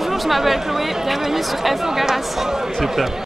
Bonjour, je m'appelle Chloé, bienvenue sur Info Garas. Super.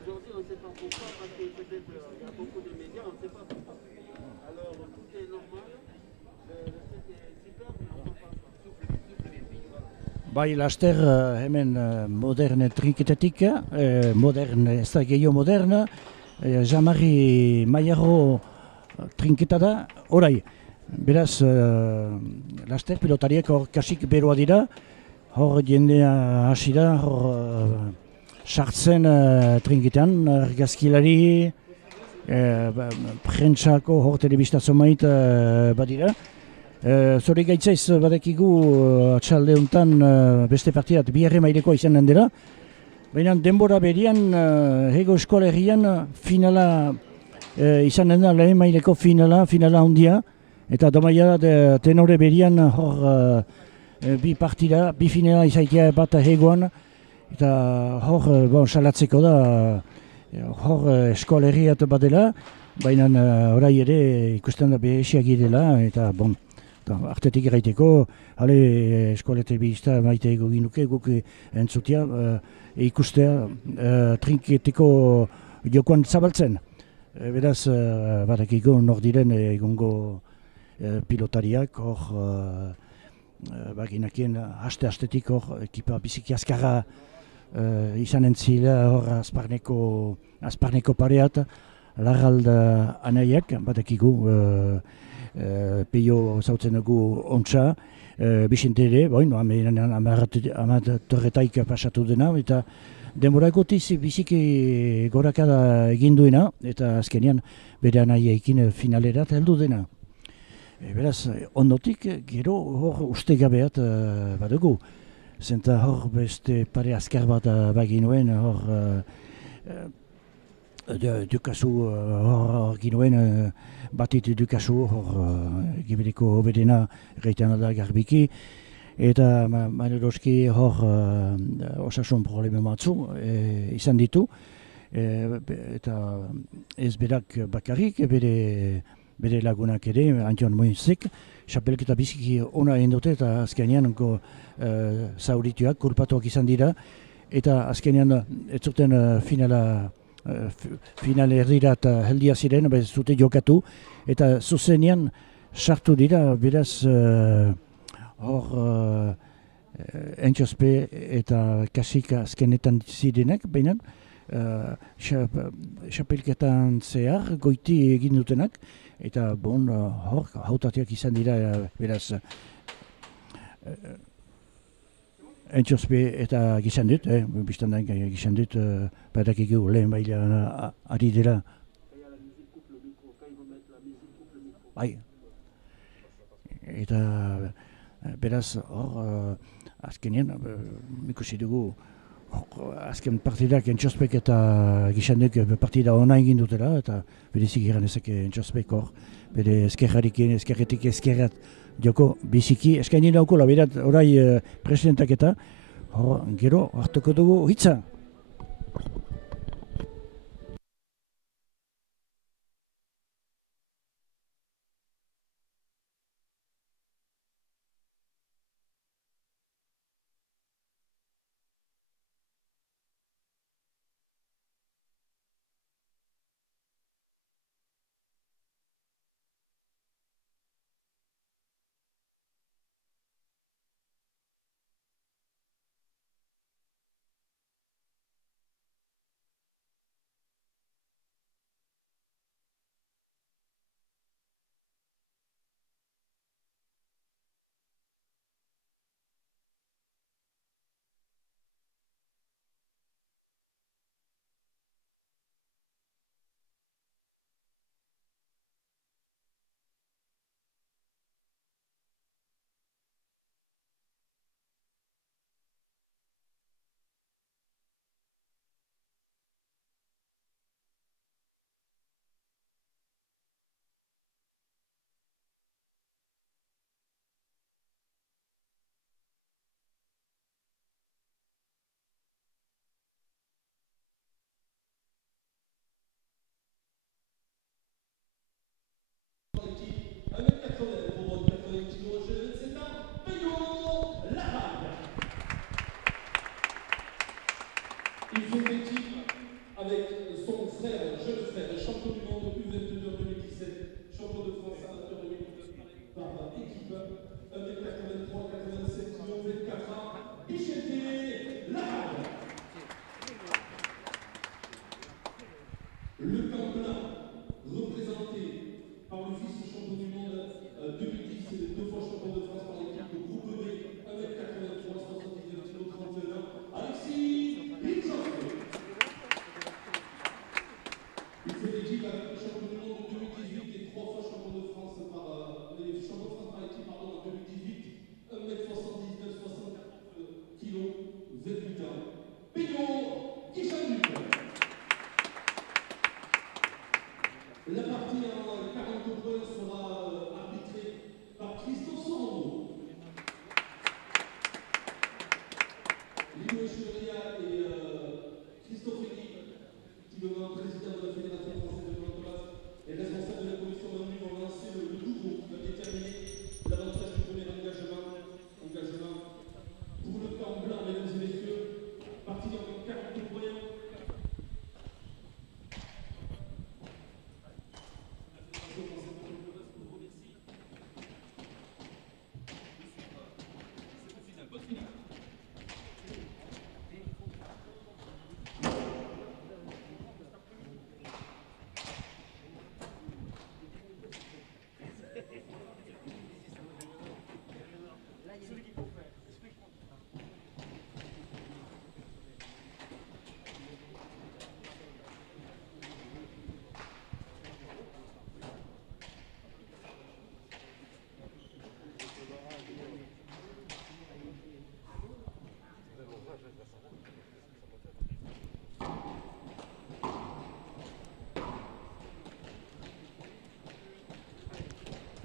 Aujourd'hui, on ne sait pas pourquoi, parce que peut-être il y a beaucoup de médias, on ne sait pas pourquoi. Alors, tout est normal, le truc est super, mais on ne comprend pas. Bai, laster hemen moderne trinketatik, modern, ez da gehiago moderna, Jean-Marie Maillarro trinketa da, orai. Beraz, laster pilotariak hor kasik beroa dira, hor jendea hasi da, hor sartzen trinketan, argazkilari, prentsako hor telebistazio mait badira. Zori gaitzaiz badakigu atxalde honetan beste partidat biharre mailekoa izanen dela. Baina denbora berian, hego eskola herrian finala izanen da lehen maileko finala handia. Eta domaia tenore berian hor bi partida, bi finala izaitea bat hegoan. Eta hor salatzeko da, hor eskola herriat badela. Baina orai ere ikusten da behesiak dela eta bon. Artetik erraiteko, eskola telebista maite ego ginuke, guk entzutia, ikustea, trinketeko jokoan zabaltzen. Beraz, badakiko nor diren egongo pilotariak, hor, baginakien haste-hastetik hor, ekipa biziki azkarra izanen zila, hor azparneko pareat, Larralda anaiak, badakigu, peio zautzen dugu ontsa, Bixente ere, amatorretaik pasatu dena, eta denborako biziki gorakada egin duena, eta azkenean bere anaiaekin finalerat heldu dena. Beraz, ondotik, gero hor ustegabeat badugu. Zenta hor beste pare azkar bat baginuen, hor dukazu hor ginuen, batit dukazu hor gibiriko obedena reitana da garbiki. Eta maneroski hor osasun probleme batzu izan ditu. Eta ez berak bakarrik, bere lagunak ere, Antion Moizek, xapelketa biziki ona endote eta azkenean zaurituak, kurpatuak izan dira. Eta azkenean ez zuten final erdirat heldia ziren, ez zute jokatu. Eta zuzenean sartu dira, beraz hor entxospe eta kasik azkenetan zirenak, baina xapelketan zehar goiti egin dutenak, eta bon, hor hautatiak izan dira, beraz entxospe eta gizan dut, biztan da gizan dut, badakigu lehen baila ari dira. Bai. Eta beraz, hor, azkenean, ikusi dugu, azken partidak entxospek eta gizandek partida ona egin dutela, eta berezik iran ezak entxospek hor, bere eskerretik eskerrat joko biziki, eskaini daukola, berat, orai presidentak eta, gero hartuko dugu hitza.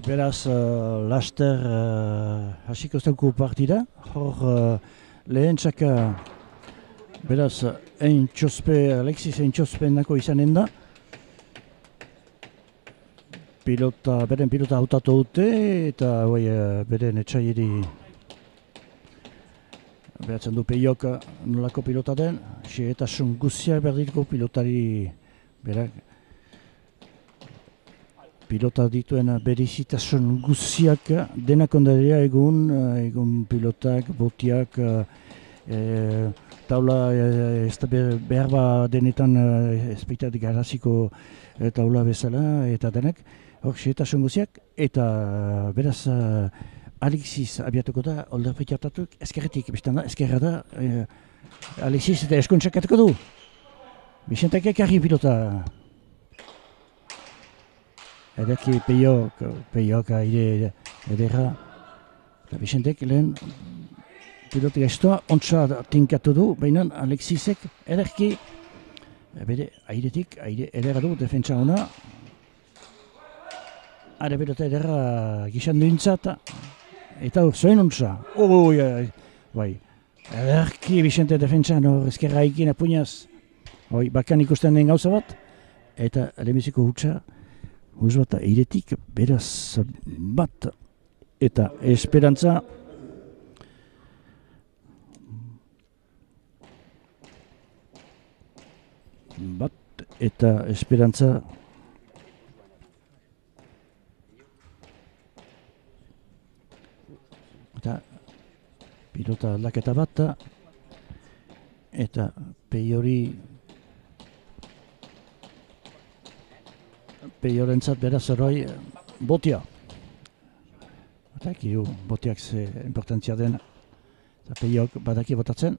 Beraz, laster hasiko zauku partida. Hor, lehen txaka, beraz, Alexis Entxospenako izanen da. Beren pilota hautatu dute, eta beren etxaieri behatzen du Peiok nolako pilota den. Xehetasun guztiak berditko pilotari berak. Pilota dituen berizitasun guziak denak ondaria egun pilotak, botiak, taula behar denetan espektatik garaziko taula bezala eta denak. Hor, xehetasun guziak eta beraz Alexis abiatuko da, olderpik hartatuk, ezkerretik, bestan da, ezkerra da, Alexis eta eskontzakatuko du. Bisentak ekarri pilota. Ederki Peiok aire ederra. Eta Bisentek lehen piloti gaiztoa ontsa tinkatu du, baina Alexisek ederki bere airetik, aire ederra du, defentsa ona. Are pilota ederra gizan duintzat, eta zoen ontsa. Bai. Ederki Bisente defentsa ezkerra ikin apuñaz. Bakan ikusten den gauza bat, eta lehenbiziko hutsa. Huz bat airetik, beraz bat eta esperantza. Bat eta esperantza. Eta pilota aldaketa bat. Eta Peiorentzat beraz eroi botia. Eta ekiru botiak ze importantzia den. Eta Peiok badaki botatzen.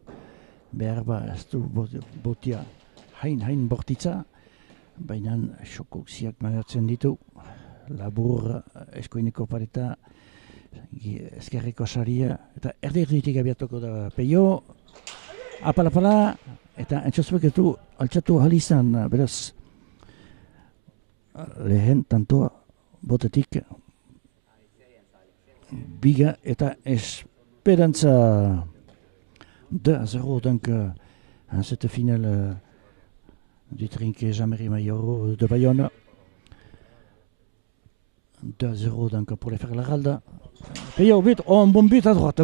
Behar ez du botia hain bortitza. Baina xokuziak manatzen ditu. Labur eskoineko pareta. Ezkerreko saria. Eta erditik abiatuko da Peio. Apala. Eta Entxosbek ez du altxatu ahalizan beraz. Lehen tantoa botetik biga eta esperantza 2-0 donc à cette finale du Trinquet Jean-Marie Maillot de Bayonne. 2-0 donc pour les Ferlaralda. Peyo but, un bon but à droite,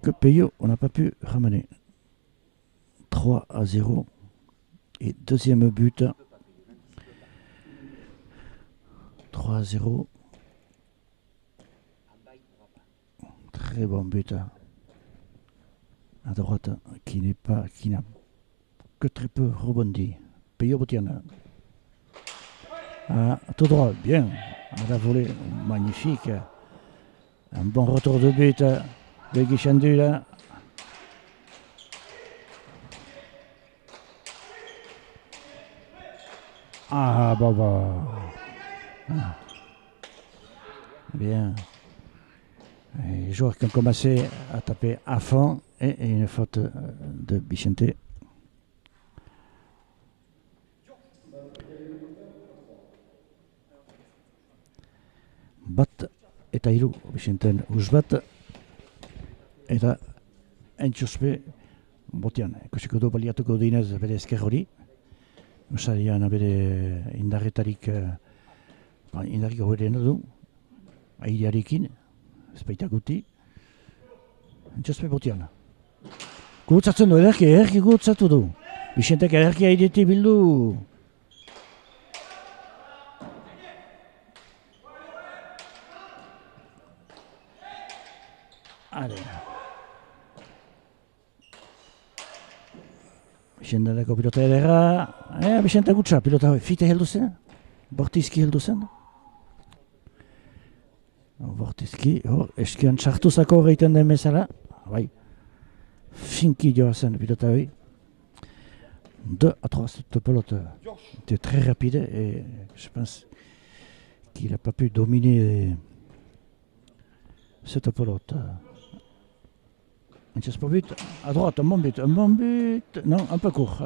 que Peyo on n'a pas pu ramener. 3-0. Et deuxième but, 3-0. Très bon but à droite qui n'a que très peu rebondi. Peyo Botiana. Tout droit, bien. À la volée, magnifique. Un bon retour de but de Guichandula. Bien. Les joueurs qui ont commencé à taper à fond et une faute de Bichente. Bat eta hiru Bichenten hus bat eta Entxospe botean. Ikusiko du baliatuko dinez bere ezker hori. Usarian bere indarretarik horrena du, airearekin, ezpaita guti. Entxospe botean. Gurutzatzen du, ederki gurutzatu du. Bisentek ederki airetik bildu. Bisenteneko pilota ederra. Bisente gutxa, pilota fite heldu zen. Bortizki heldu zen. bortizki, eskian sartuzako egiten den bezala, bai, finki joa zen pilota hori. 2-3 cette pelote était très rapide et je pense qu'il n'a pas pu dominer cette pelote. Un but à droite, un bon but, non, un peu court,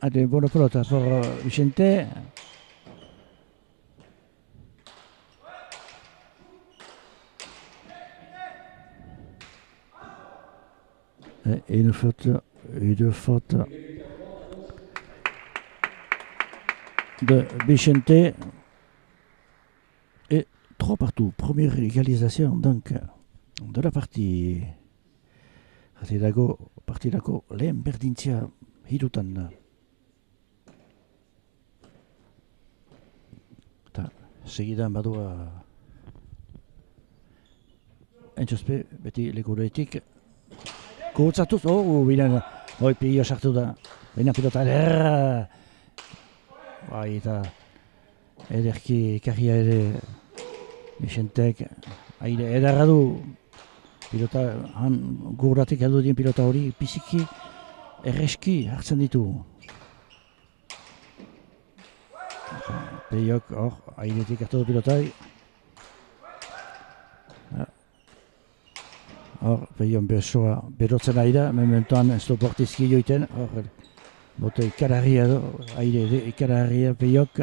Allez, bonne pelote pour Vicente. Et une faute de Vicente et 3 partout. Première égalisation donc de la partie. Partidako lehen berdintzia hirutan. Eta segidan badua Entxospe beti lekuretik kutzatuz, bilan pila sartu da, baina pilota ederra. Bai, eta ederki karria ere Vicentek aire ederra du. Pilota, guratik heldu dien pilota hori biziki erreski hartzen ditu. Peiok airetik hartu du pilotai. Peion berotzen ari da, mementoan ez du bortizki joiten. Bote ikararria du, aire ikararria Peiok.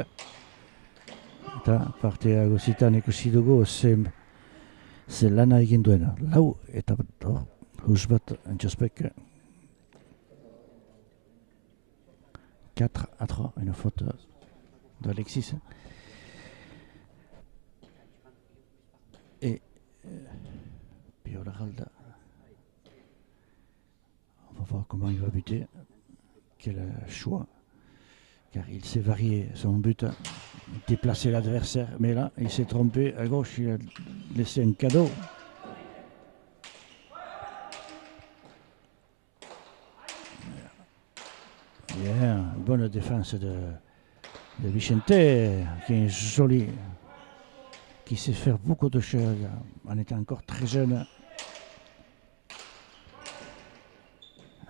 Eta partea guzitan ikusi dugu ze lana egin duena. Lau eta hus bat Entxospek 4-3, une faute d'Alexis. Et Pio Laralda, on va voir comment il va buter. Quel choix, car il s'est varié son but, déplacer l'adversaire, mais là il s'est trompé à gauche, il a laissé un cadeau. Yeah, bonne défense de Vicente, qui est joli, qui sait faire beaucoup de choses en étant encore très jeune.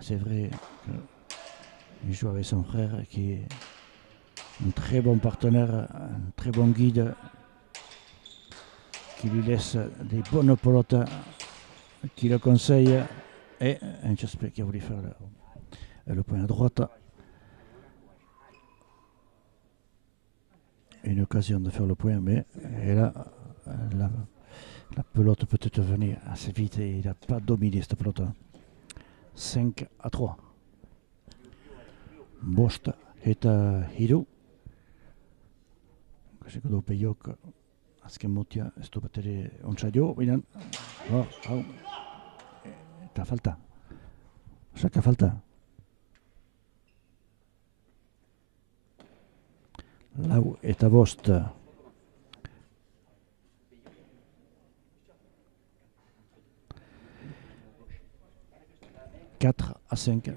C'est vrai qu'il joue avec son frère qui est un très bon partenaire, un très bon guide, qui lui laisse des bonnes pelotes, qui le conseille, et j'espère qu'il a voulu faire le point à droite. Une occasion de faire le point, mais là, la pelote peut-être venir assez vite et il n'a pas dominé cette pelote. 5-3. Bost eta hiru. Kasiko du Peiok azken motia ez du bat ere ontsa jo, baina eta falta. Saka falta. Lau eta bost. Quatre à 5.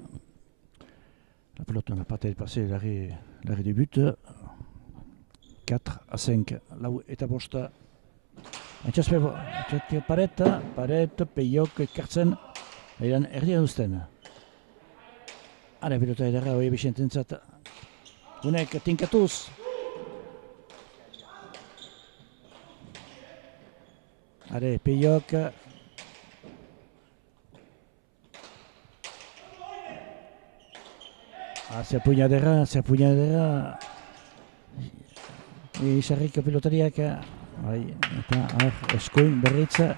La pelote n'a pas dépassé l'arrêt du but. 4-5. Lau eta bosta. Entxaspe paret, Peiok ekartzen. Eran erdian duzten. Hara pilota edarra hori Vicententzat. Unek tinkatuz. Hara Peiok. Se puñadera. Sarriko pilotariak. Eta eskuin berritza.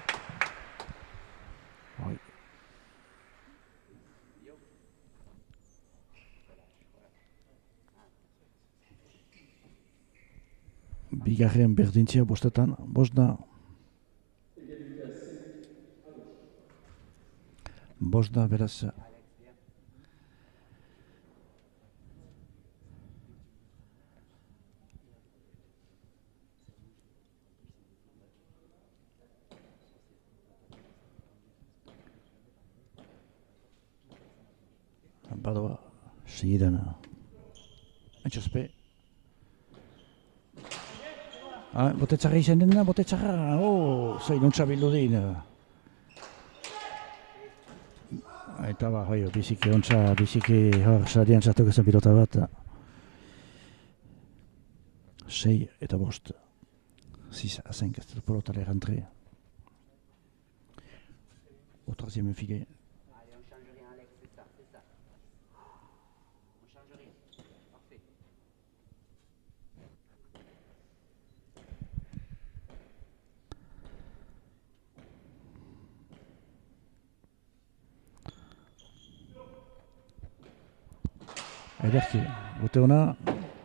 Bigarren berdintzia bostetan. Bosna beraz. badoa, segidan. Antxospe. Botetzarra izan dena, botetzarra, zain untsa bildu din. Eta biziki ontsa, biziki hor, sarian sartuko zen pilota bat. 6 eta 5. 6-5, c'est pour l'autre aller rentrer. Au troisième filet. Allez, on change rien, Alex, c'est ça, c'est ça. On change rien. Parfait. Ederki, bote hona,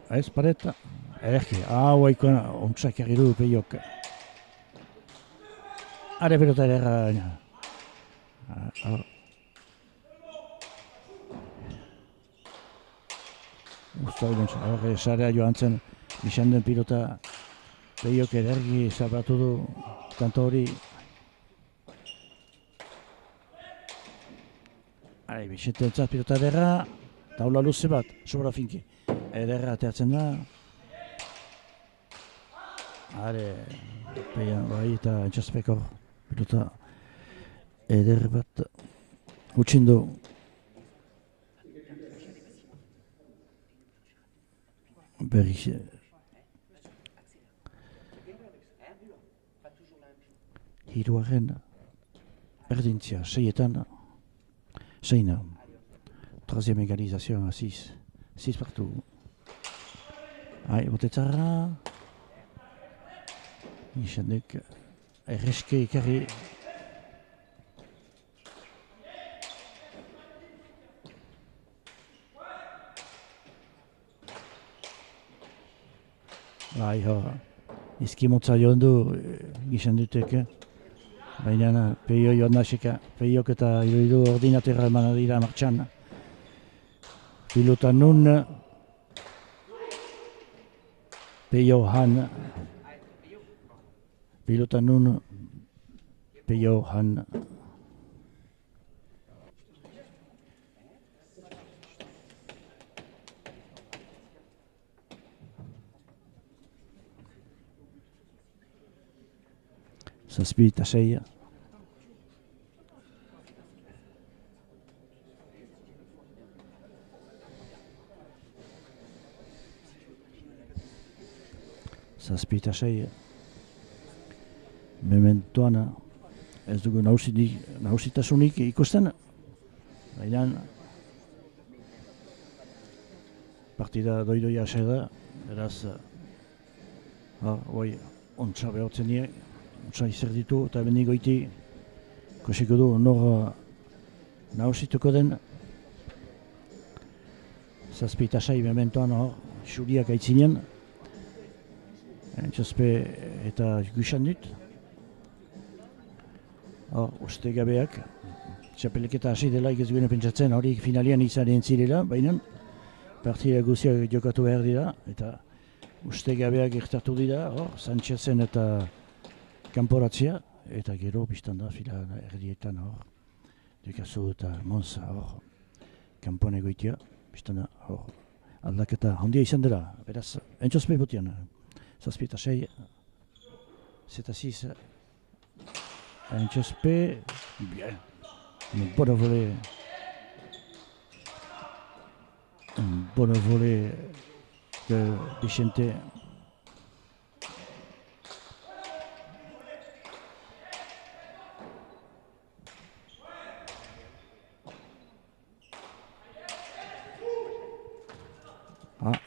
ez pareta. Ederki, hau ikona, ontsak erri du peiok. Are pelota ederra. Usta hori horre sarea joan zen, izan den pilota peiok edergi zapatu du kanto hori. Bixente entzat pilota ederra, taula luze bat, sobra finki. Ederra ateatzen da. Peian bai eta entxaspeko pilota eder bat utxin du. Berriz. Hiruaren berdintzia, 6etan. 6. Troisième égalisation à 6. 6 partout. Botetzarra. Izanek erreske ikarri. Izkimotza joan du gizan duteke. Baina peio joan nasika. Peiok eta irudidu ordinaterra eman dira martxan. Pilota nun. Peio han. Pilota nun. Peio han. Zazpi eta 6. Zazpi eta 6. Mementoan ez dugu nahusitasunik ikusten. Baina partida doidoia hase da. Beraz, ontsa behotzen nire. Ontsa izer ditu eta bendi goiti kosiko du nor nahusituko den. Zazpi eta 6 mementoan hor, xuriak aitzinen. Entxaspe eta gusan dut. Uste gabeak, txapeleketa hasi dela ez gune pentsatzen hori finalian izan zirela, baina partida guziak jokatu behar dira, eta uste gabeak gertatu dira, Sanchezen eta kanporatzea, eta gero biztan da fila erdietan hor, Dukazu eta Monza hor, kanpon egoitia, biztan da hor, aldaketa handia izan dela, beraz, entxospe botian, zazpi eta 6, 7 eta 6, Entxospe, bien, un bon volet de Vicente.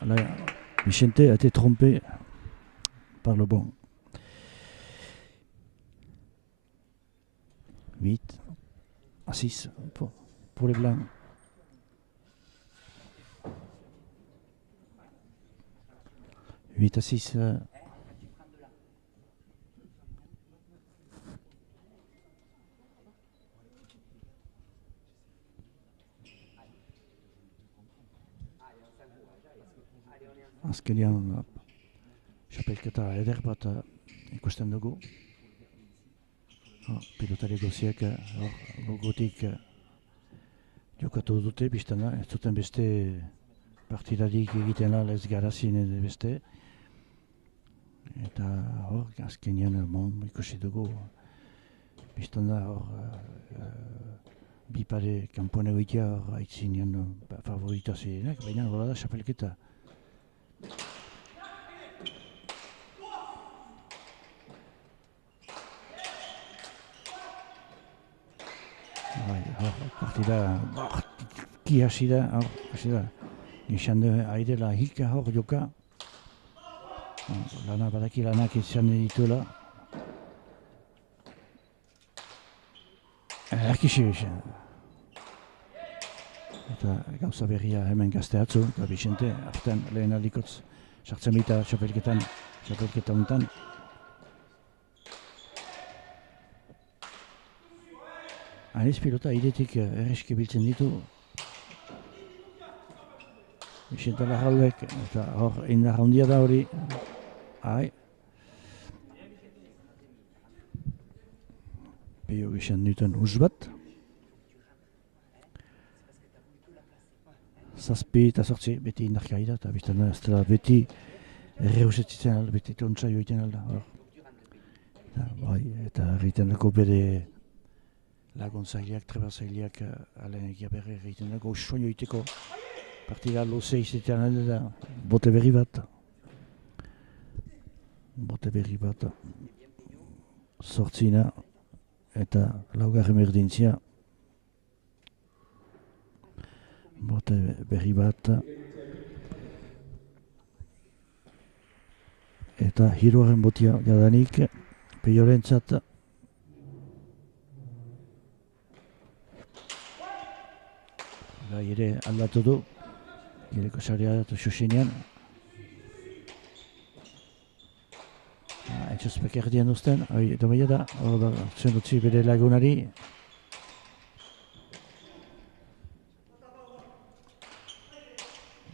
Là, Vicente a été trompé par le bon. 8 à 6 pour les Blancs. Huit à 6. Azkenean txapelketa eder bat ikusten dugu. Pilotari goziak gogotik jokatu dute, bizten da, ez duten beste partidarik egiten ala ez garazien edo beste. Eta hor, azkenean ikusi dugu, bizten da hor, bi pare kanpoan egoitea hor aitzinean favorita zirenak, baina hola da xapelketa. Partida ki hasi da, izan da aidela hilka hor joka. Lana badaki lanak izan dituela. Erkisi izan. Eta gauza berria hemen gazte atzu, eta Vicente, hartan lehen aldikotz, sartzen baita xapelketa honetan. Haiz pilota idetik erreski biltzen ditu. Vicente Larraudek, eta hor indar handia da hori. Peio gizan duten bat. Zazpi eta sortzi, beti indarkai da, eta bizten ez dela beti erreusetzitzen alda, beti tontza joiten alda. Eta egiten dako bere laguntzaileak, trebatzaileak, alen egia berri egiten dako soin joiteko partida luze izatean alda da, bote berri bat. Bote berri bat, sortzina eta laugarren berdintzia. Bote berri bat eta hiruaren botia jadanik Peiorentzat. Gai ere aldatu du gireko sarea eta xuxinean. Etxospek erdian uzten, eta baina da, hor da, zendutzi bere lagunari.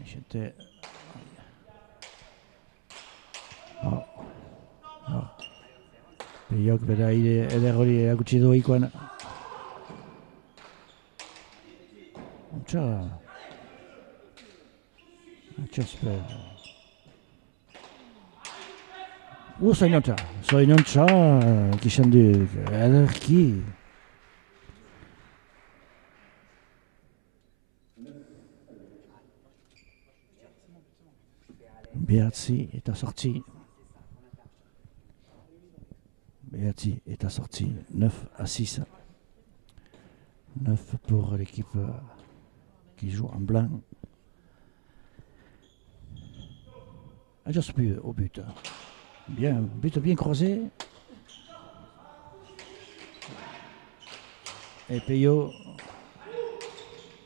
Vicente. Peiok bera eder hori erakutsi du ikoan. Ontsa. Etxospek. Zoinontza, gizan duk, ederki. Behatzi eta sortzi. Behatzi eta sortzi, 9-6. 9 pour l'équipe qui joue en blanc. Just au but. Bien, but bien croisé. Et Peyo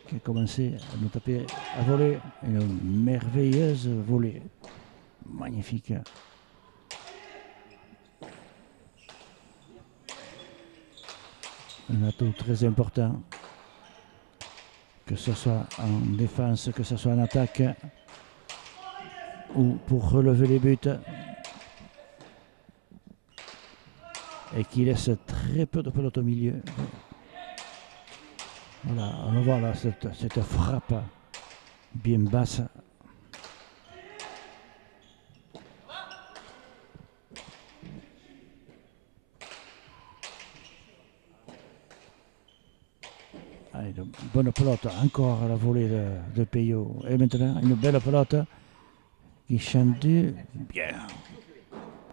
qui a commencé à nous taper à voler. Une merveilleuse volée. Magnifique. Un atout très important. Que ce soit en défense, que ce soit en attaque. Ou pour relever les buts. Et qui laisse très peu de pelote au milieu. Voilà, on voit là cette frappe bien basse. Allez, une bonne pelote, encore à la volée de Peyo. Et maintenant, une belle pelote qui chante bien.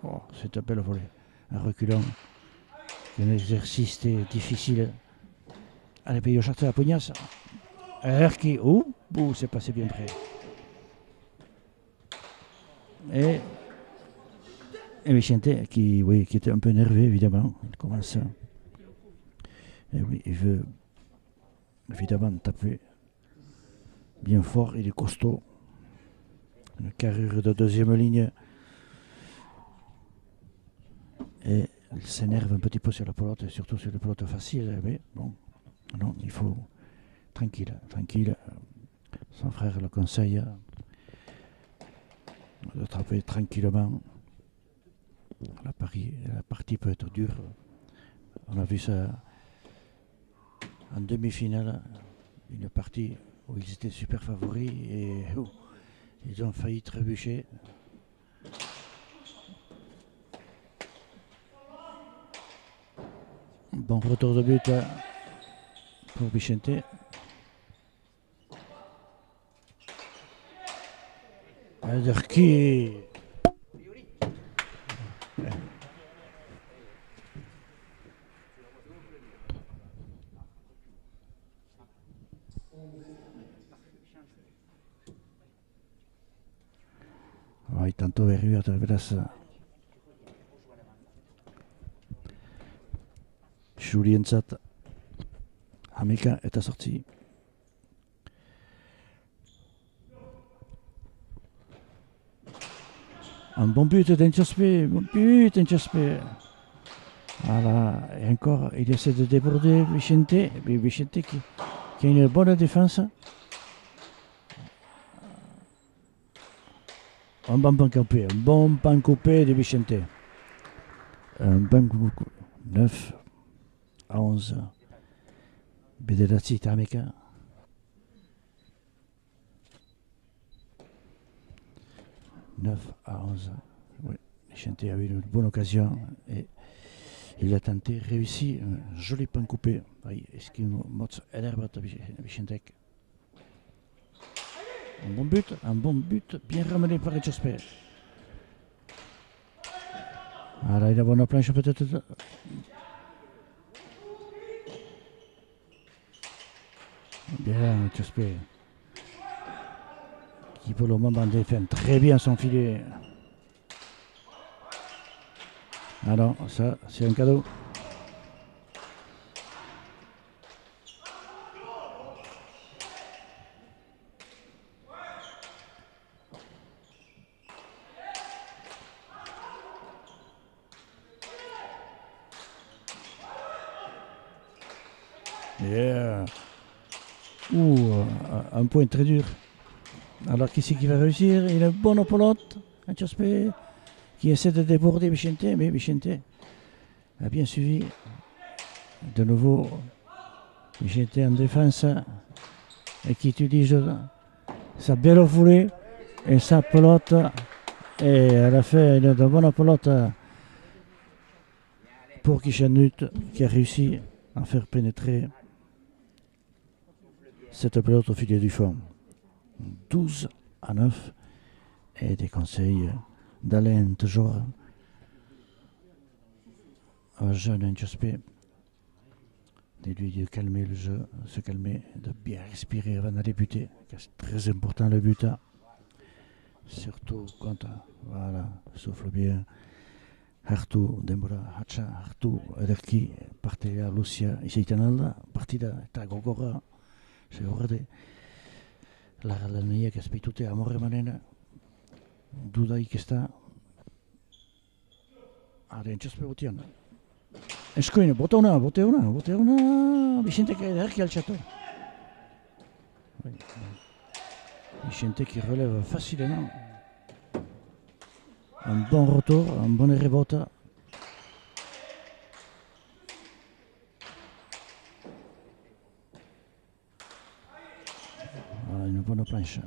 Oh, c'est une belle volée. En reculant. Un exercice difficile. Allez, Peyo cherche la pugnace. Erki, c'est passé bien près. Et Vicente, qui était un peu nerveux, évidemment. Il commence. Et oui, il veut évidemment taper bien fort. Il est costaud. Une carrure de deuxième ligne. Et il s'énerve un petit peu sur la pelote, surtout sur la pelote facile. Mais bon, non, il faut tranquille. Son frère le conseille de taper tranquillement. La partie peut être dure. On a vu ça en demi-finale une partie où ils étaient super favoris et ils ont failli trébucher. Bon retour de but pour Vicente. Aderki. Vai tanto verruat beraz Julientzat hamika eta sortzi. Un bon but d'Interspé, bon but d'Interspé. Voilà, et encore, il essaie de déborder Vicente, mais Vicente qui a une bonne défense. Un bon pan coupé de Vicente. Un bon coup, 9 à 11. Bederatzi Tameka. À 11. Oui, Vicente a eu une bonne occasion et il a tenté, réussi, un joli pan coupé. Est-ce qu'il m'a Vicente? Un bon but, bien ramené par Etchesper. Voilà, il a bonne planche peut-être. Bien, Etchesper. Qui pour le moment défend très bien son filet. Alors, ça, c'est un cadeau. Yeah. Un point très dur. Alors qui c'est qui va réussir? Il a une bonne pelote, Etchesper, qui essaie de déborder Vicente, mais Vicente a bien suivi. De nouveau, Vicente en défense et qui utilise sa belle foulée et sa pelote. Et elle a fait une bonne pelote pour Kishanut qui a réussi à faire pénétrer cette pelote au filet du fond. 12 à 9 et des conseils d'Alain toujours un jeune Etchesper de lui de calmer le jeu, se calmer, de bien respirer avant d'aller buter, c'est très important le but, surtout quand voilà, souffle bien. Hartu denbora hatsa hartu ederki partea Lucia izaiten alda, partida eta gogorra segurade. Lagaldaniak ez baitute amorre manena, dudaik ez da. Etchesper botean. Eskoin, bote ona, Vicente ederki altxatu. Vicente qui relève facilement. Un bon retour, un bon rebote. Une bonne planche.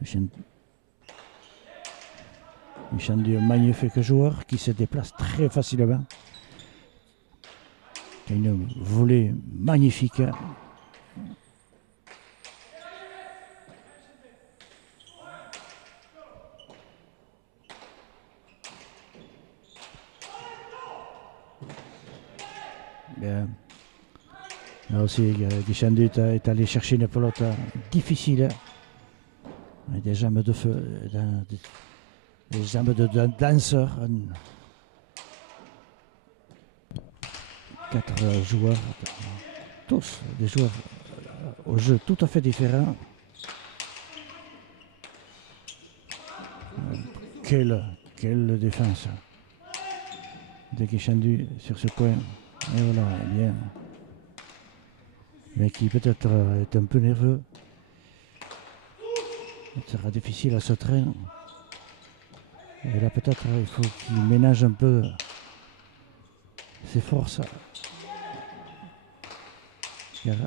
Vicente, un magnifique joueur qui se déplace très facilement. Qui a une volée magnifique. Bien. Là aussi, Guichandut est allé chercher une pelote difficile. Avec des jambes de feu, des jambes de danseur. 4 joueurs, tous des joueurs au jeu tout à fait différents. Quelle défense de Guichandut sur ce point. Et voilà, bien. Mais qui peut-être est un peu nerveux. Il sera difficile à ce train. Et là peut-être il faut qu'il ménage un peu C'est fort ça.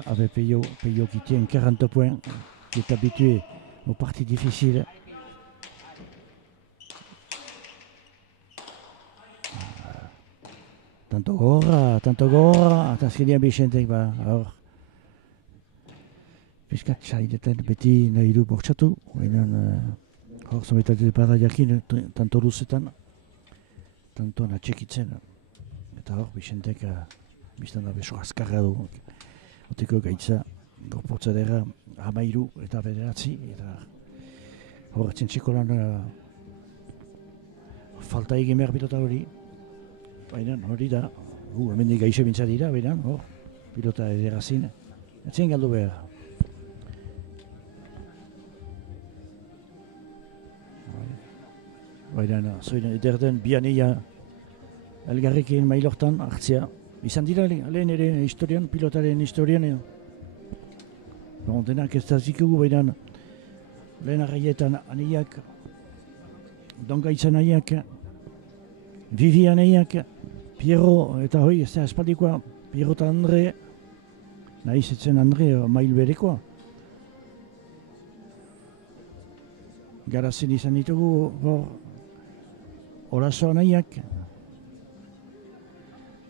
Avec Peyo qui tient 40 points, qui est habitué aux parties difficiles. Tanto gora, taskedia Vicente ba. Piskat saideten beti nahi du bortxatu, baina hor zometate bada jakin, tanto luzetan, tanto atxekitzen. Eta hor, Vicentek biztan da beso azkarra du. Oteko gaitza, gorpotza dira 13 eta 9, eta hor txentxeko lan falta egin behar pilota hori. Baina hori da, hemen gaixe bintza dira, baina hor, pilota ederazin, etzen galdu behar. Baina, zoin ederden bianeia elgarrekin mailortan hartzea. Izan dira lehen ere historian, pilotaren historian. Denak ez da zikugu, baina lehen arraietan aneiak, Dongaitzan aiak, Vivian aiak, Piero eta hoi, ez da espaldikoa, Piero eta Andre, nahiz etzen Andre mail berekoa. Garazen izan ditugu hor, Orazo nahiak,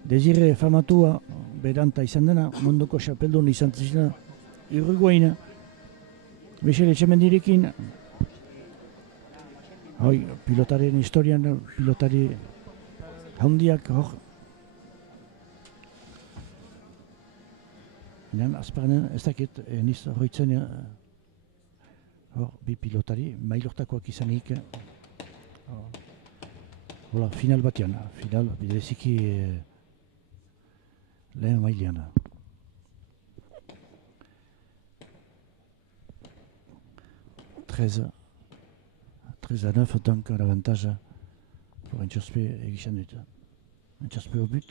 Desire famatua, beranta izan dena, munduko xapeldun izan zizena, Uruguaina, Michele Txemendirekin, hoi, pilotaren historian, pilotari handiak hor. Azparnen, ez dakit, niz horretzen, hor, bi pilotari, mailortakoak izanik, hola, final batean, final, bideziki lehen mailean. 13 à 9, donc l'avantage pour un Tchospe et Guichanut. Un Tchospe au but.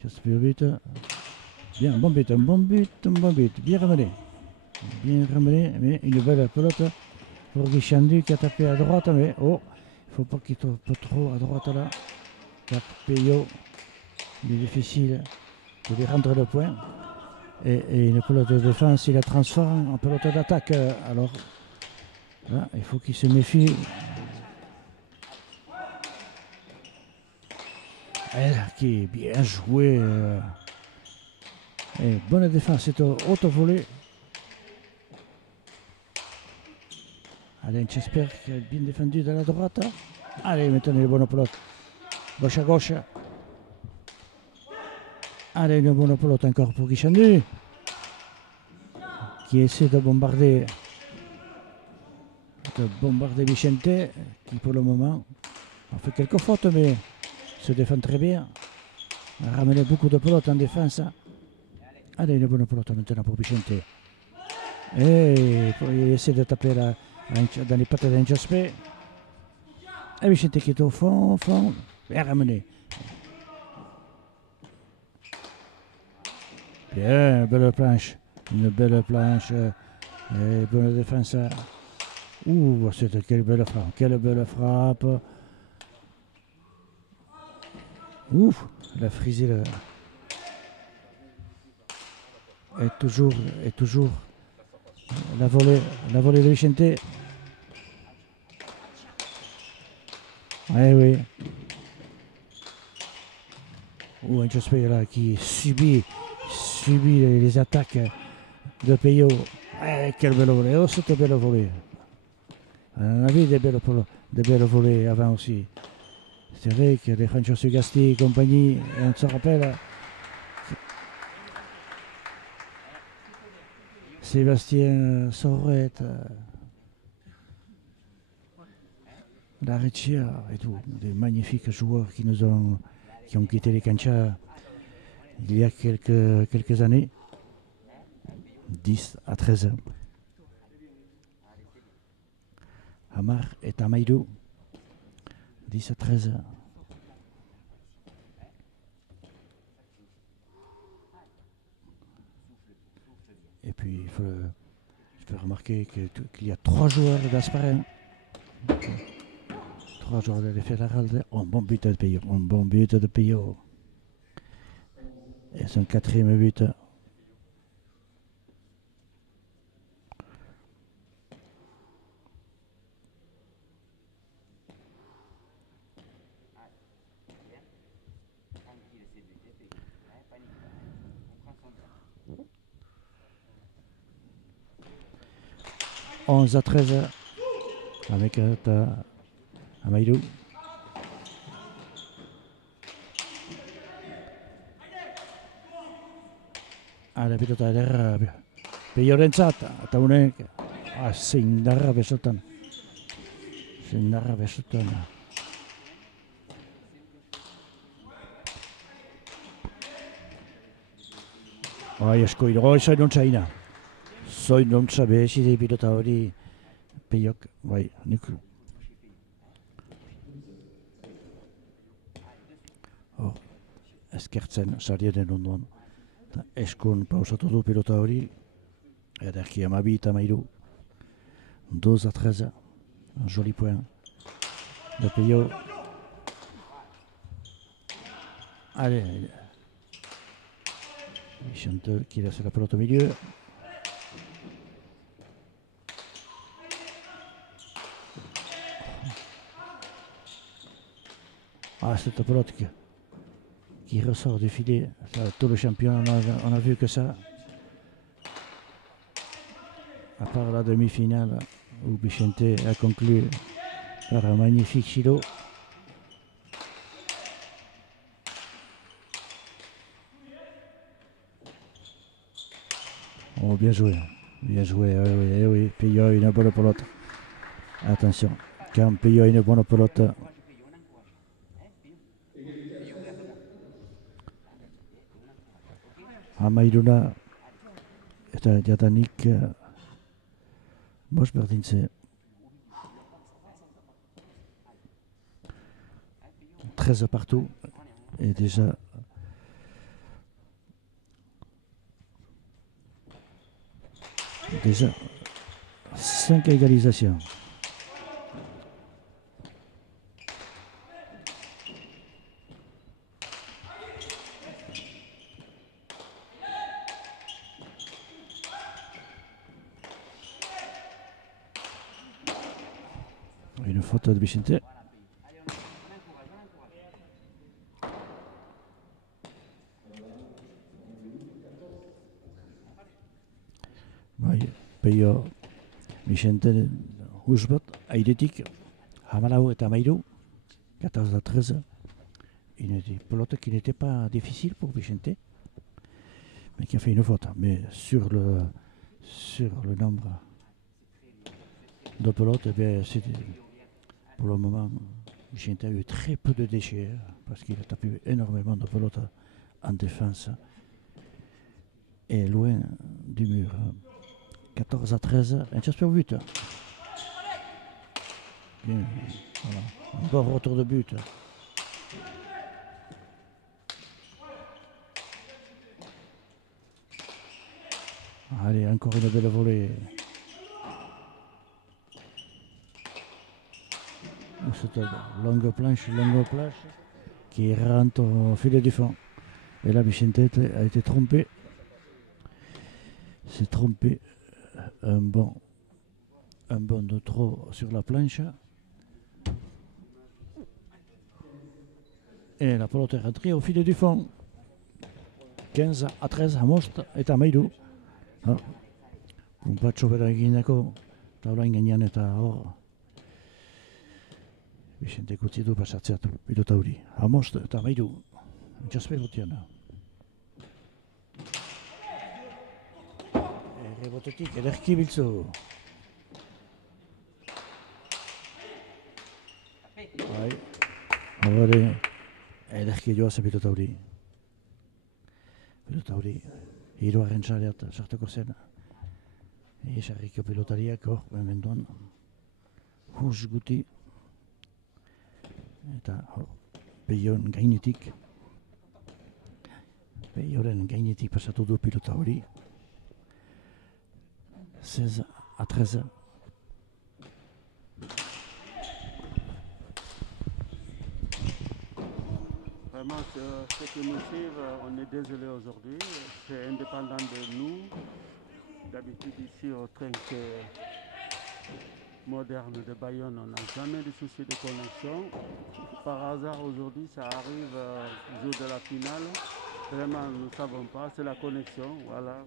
Tchospe au but. Bien, un bon but. Bien ramené. Mais une belle pelote pour Guichanut qui a tapé à droite, mais oh, il ne faut pas qu'il soit trop à droite là. Car Peyo, il est difficile de lui rendre le point. Et une pelote de défense, il la transforme en pelote d'attaque. Alors, là, il faut qu'il se méfie. Elle qui est bien jouée. Et bonne défense, c'est haute volée. Allez, j'espère qu'il est bien défendu de la droite. Allez, maintenant une bonne pelote. Gauche à gauche. Allez, une bonne pelote encore pour Guichandu, qui essaie de bombarder Vicente, qui pour le moment a fait quelques fautes, mais se défend très bien. A ramené beaucoup de pelotes en défense. Allez, une bonne pelote maintenant pour Vicente. Et il essaie de taper dans les pattes d'un Jospe. Et Vicente qui est au fond, bien ramené. Bien, belle planche. Une belle planche. Et bonne défense. Ouh, quelle belle frappe. Ouf, la frisée là. Et toujours la volée de Vicente. Oui. Ou un Jospe là qui subit les attaques de Peyo. Quelle belle volée, oh cette belle volée. On a vu des belles volées avant aussi. C'est vrai que les Francho Sugasti et compagnie, on se rappelle, Sébastien Sorrette, la Reccia et tout, des magnifiques joueurs qui ont quitté les canchas il y a quelques années, 10 à 13 ans. Amar et Amaïdou, 10 à 13 ans. Et puis, je peux remarquer qu'il y a 3 joueurs d'Asparin. 3 joueurs de la fédérale. Un bon but de Peyo. Et son 4e but. Tranquille, c'est but, c'est fait. Panique pas. On prend son temps. 11-13 avec Amaïdou. Ada pilota ederra Peiorentzat, eta honek zein darra besotan. Zein darra besotan. Eskoiro, zoin nontza ina. Zoin nontza behezide pilota hori Peiok, bai, nik. Eskertzen, sariaren ondoan. Eskun pausatu du pilota hori. Ederki amabi eta mairu. 12-13. Un joli point de Peyo. Allez. Chantal qui laisse la pelote au milieu. Cette pelote qui ressort du filet. Tout le champion, on a vu que ça. À part la demi-finale où Vicente a conclu par un magnifique chilo. Oh, bien joué, oui. Peyo a une bonne pelote. Attention, quand Peyo a une bonne pelote. Amairuna eta jatanik bost berdintze 13 partout et déjà Déjà 5 égalisations. Une faute de Vicente. Peyo Vicente Husbot, airetik, Hamalau et Amaïdou, 14-13. Une pelote qui n'était pas difficile pour Vicente, mais qui a fait une faute. Mais sur le nombre de pelotes, pour le moment, Vicente a eu très peu de déchets, parce qu'il a tapé énormément de pelotes en défense et loin du mur. 14-13, un chasse pour but. Bien, voilà. Un bon retour de but. Allez, encore une belle volée. Cette longue planche qui rentre au filet du fond. Et là, Vicente a été trompé. S'est trompé. Un bon de trop sur la planche. Et la pelote est rentrée au filet du fond. 15-13 a Most eta Amaïdou. Un patxo bera egineko taulain gainean eta hor. Vicente utzi du pasatzea pilota hori. Most eta Amaïdou. Jaspe gotiana. Rebotetik ederki biltzu. Bai. Hore ederki joaz pilota hori. Pilota hori hiruaren sareat sartuko zen. Esarriko pilotariak hor menduan hus guti. Eta hor Peioren gainetik. Peioren gainetik pasatu du pilota hori. 16-13. Vraiment, ceux qui nous suivent, on est désolé aujourd'hui. C'est indépendant de nous. D'habitude, ici, au trinquet moderne de Bayonne, on n'a jamais de soucis de connexion. Par hasard, aujourd'hui, ça arrive au jour de la finale. Vraiment, nous ne savons pas, c'est la connexion. Voilà.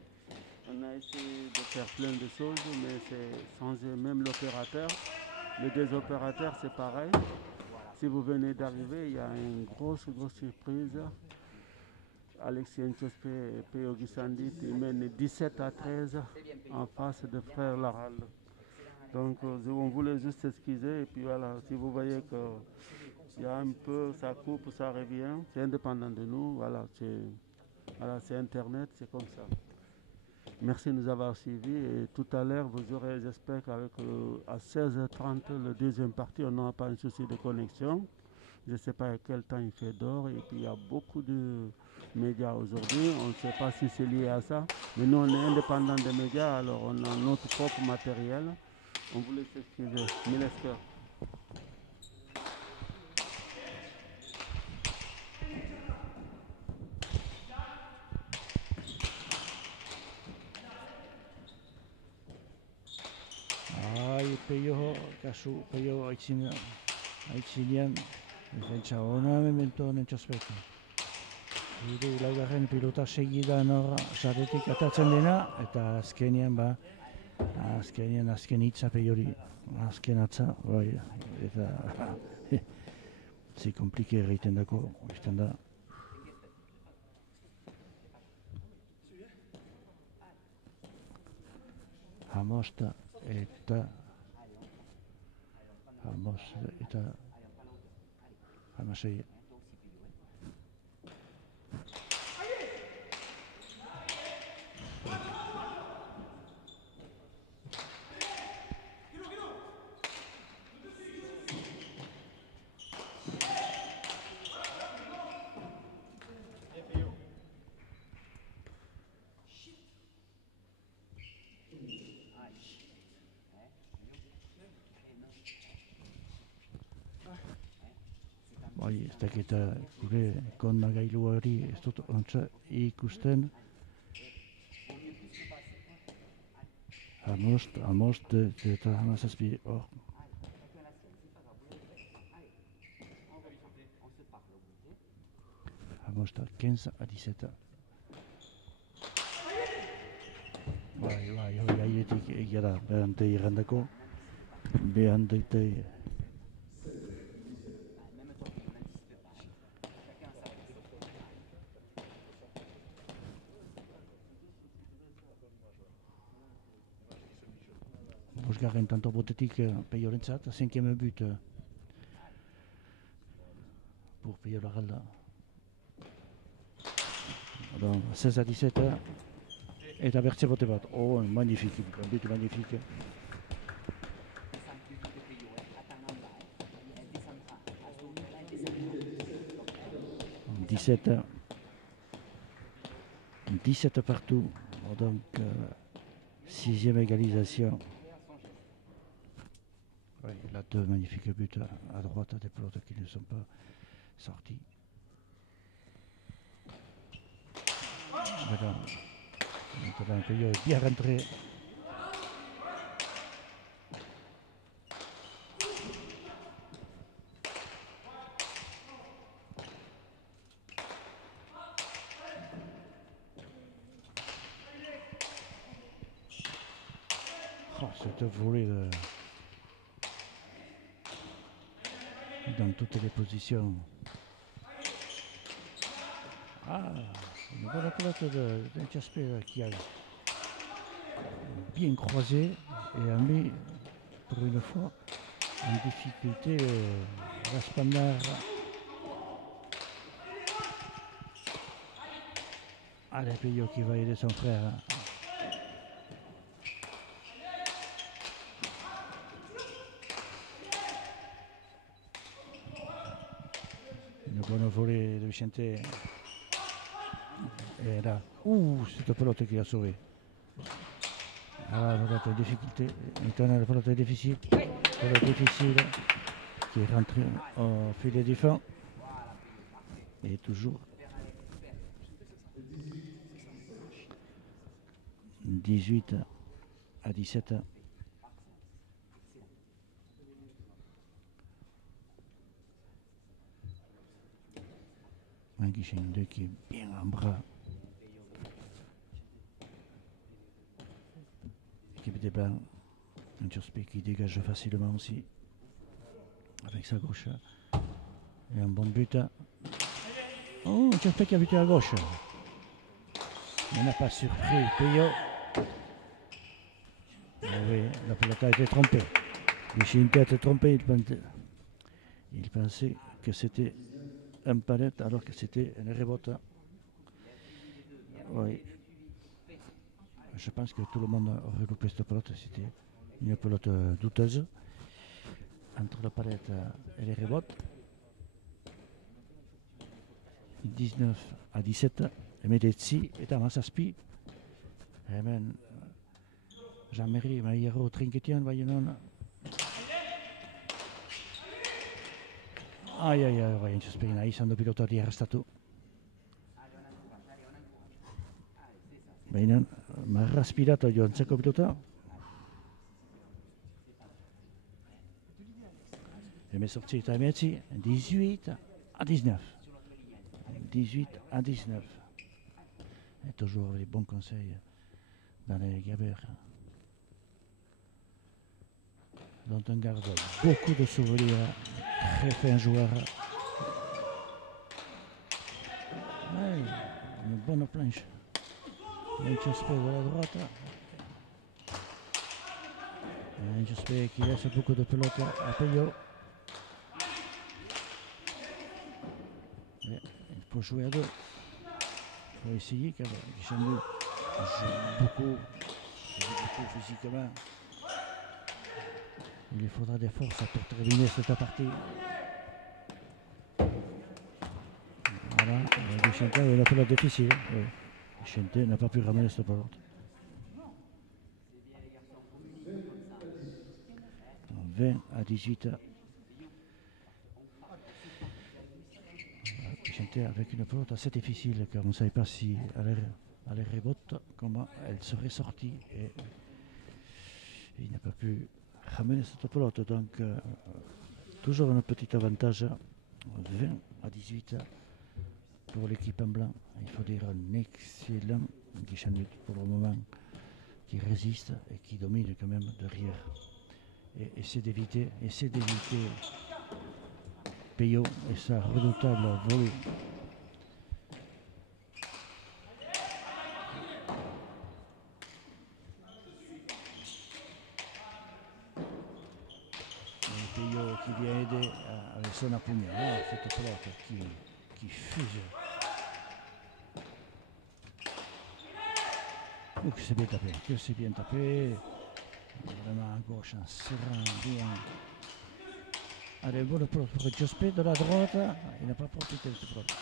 On a essayé de faire plein de choses, mais c'est changer même l'opérateur. Les deux opérateurs, c'est pareil. Si vous venez d'arriver, il y a une grosse surprise. Alexis Nchospe et P.O. Guissandit, ils mènent 17-13 en face de Frère Laral. Donc on voulait juste s'excuser et puis voilà, si vous voyez qu'il y a un peu, ça coupe, ça revient, c'est indépendant de nous, voilà, c'est Internet, c'est comme ça. Merci de nous avoir suivis et tout à l'heure, vous aurez, j'espère qu'avec à 16h30, le deuxième partie, on n'aura pas un souci de connexion. Je ne sais pas à quel temps il fait d'or et puis il y a beaucoup de médias aujourd'hui. On ne sait pas si c'est lié à ça, mais nous on est indépendant des médias, alors on a notre propre matériel. On voulait s'excuser. Mille excuses. Peio kasu peio aitzinian defentsa ona memento Nentxospeko. Hiru laugarren pilota segidan hor saretik atatzen dena eta azken hitza peiori azken atza bai eta zi komplike egiten dako izten da. Hamosta eta hamasei. Bai, ez dakit gure kondagailu hori ez dut ontsa ikusten. Hamost eta hamazazpi hor. Hamosta 15-17. Bai, hori haietik egia da, behante irrandako. Behante bosgarren tanto botetik Peiorentzat, 5e but pour Peio Laralda. 16-17 eta bertze bote bat. Oh, magnifique, un but magnifique. 17 partout, donc 6e égalisation. Oui, il a deux magnifiques buts à droite, des pelotes qui ne sont pas sortis. Voilà. Maintenant, Peio est bien rentré. Oh, cette volée dans toutes les positions. Ah, une bonne pelote de Nentxospé qui a bien croisé et a mis pour une fois en difficulté Raspanar. Allez, Peio qui va aider son frère. Une bonne volée de Vicente. Et là, cette pelote qui a sauvé. Ah, la pelote difficulté. Maintenant, la pelote difficile. Pelote difficile qui est rentrée au filet du fond. Et toujours 18-17. Un guichet 2 qui est bien en bras. Équipe des Blancs. Un Jospé qui dégage facilement aussi. Avec sa gauche. Et un bon but. Oh, un Jospé qui a buté à gauche. Il n'a pas surpris Payot. Oui, la pelote a été trompée. Vicente a été trompé. Il pensait que c'était un palette alors que c'était une rebote. Oui. Je pense que tout le monde aurait loupé cette pelote. C'était une pelote douteuse. Entre la palette et les rebotes. 19-17. Et Medezzi est à Massaspi. Et même Jean-Marie Maillero Trinquetian, voyons. Ai ai ai, voglio spiegare, sono pilota di arrestato. Bene, ma ha respirato io un secco pilota. E mi è sortito ai mezzi 18-19. 18-19. Et toujours les bons conseils dans les Gabers. Dont on garde beaucoup de souvenirs. Très fin joueur. Ouais, une bonne planche. Un Jospé de la droite. Un Jospé qui laisse beaucoup de pelotes à Payot. Il faut jouer à deux. Il faut essayer car Guichendu joue beaucoup physiquement. Il lui faudra des forces pour terminer cette partie. Voilà, Vicente a une pelote difficile. Oui. Vicente n'a pas pu ramener cette pelote. 20-18. Vicente avec une pelote assez difficile car on ne savait pas si elle rebotte, comment elle serait sortie. Et il n'a pas pu ramener cette pelote, donc toujours un petit avantage 20-18 pour l'équipe en blanc. Il faut dire un excellent Guichendu pour le moment qui résiste et qui domine quand même derrière et essaie d'éviter Payot et sa redoutable volée. Qui vient aider avec son appui. Ah, cette pelote qui fuse. Oh, que c'est bien tapé, Vraiment à gauche, en serrant bien. Allez, bonne pelote pour Jospé de la droite. Il n'a pas profité de cette pelote.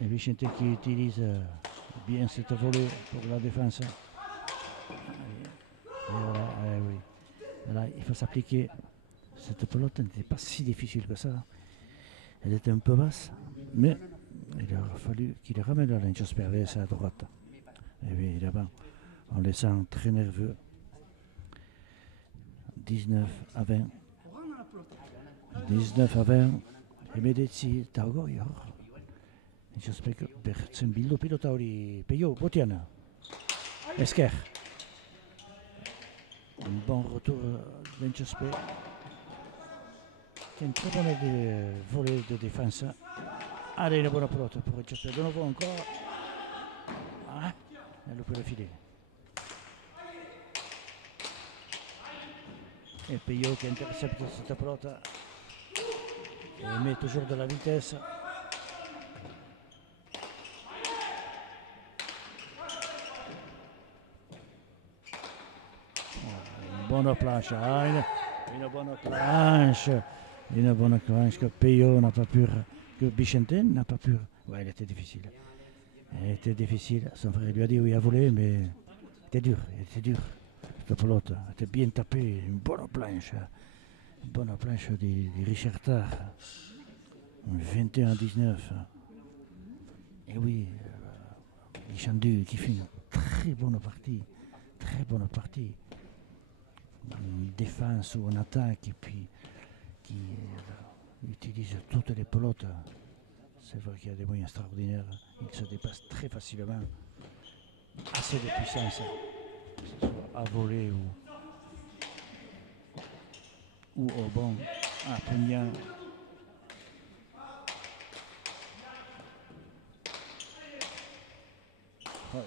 Et Vicente qui utilise bien cette volée pour la défense. Et voilà, oui. Là, il faut s'appliquer. Cette pelote n'était pas si difficile que ça. Elle était un peu basse, mais il a fallu qu'il ramène la ligne Jospé à droite. Et oui, évidemment, on les sent très nerveux. 19-20. 19-20. E Medezzi, Tagoyor. Jospé per Zembillo pilota hori Payot, Botiana. Esquer. Un bon retour de Jospé. Qui a une très bonne volée de défense. Allez, une bonne pelote pour Jospé. De nouveau encore. Ah, elle peut le filer. Et Payot qui intercepte cette pelote. Et met toujours de la vitesse. Bonne planche, une bonne planche que Payot n'a pas pu, que Vicente n'a pas pu. Ouais, elle était difficile. Son frère lui a dit oui à voler, mais c'était dur, cette pelote. Était bien tapée, une bonne planche. Une bonne planche de Richard Tard. 21-19. Et oui, Guichandu qui fait une très bonne partie. Très bonne partie. En défense ou en attaque, et puis qui utilise toutes les pelotes. C'est vrai qu'il y a des moyens extraordinaires. Il se dépasse très facilement. Assez de puissance, que ce soit à voler ou au bon, à poignard. Oh,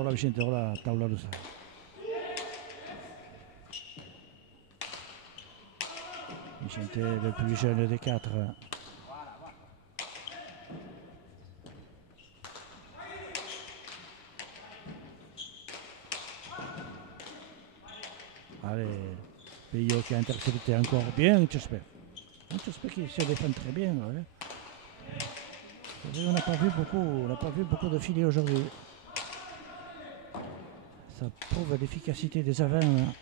hola Vicente, hola Taula Lusa. Vicente, le plus jeune des quatre. Allez, Peyo qui a intercepté encore bien, j'espère. J'espère qu'il se défend très bien. Ouais. On n'a pas vu beaucoup de filets aujourd'hui. Ça prouve l'efficacité des avants. Hein.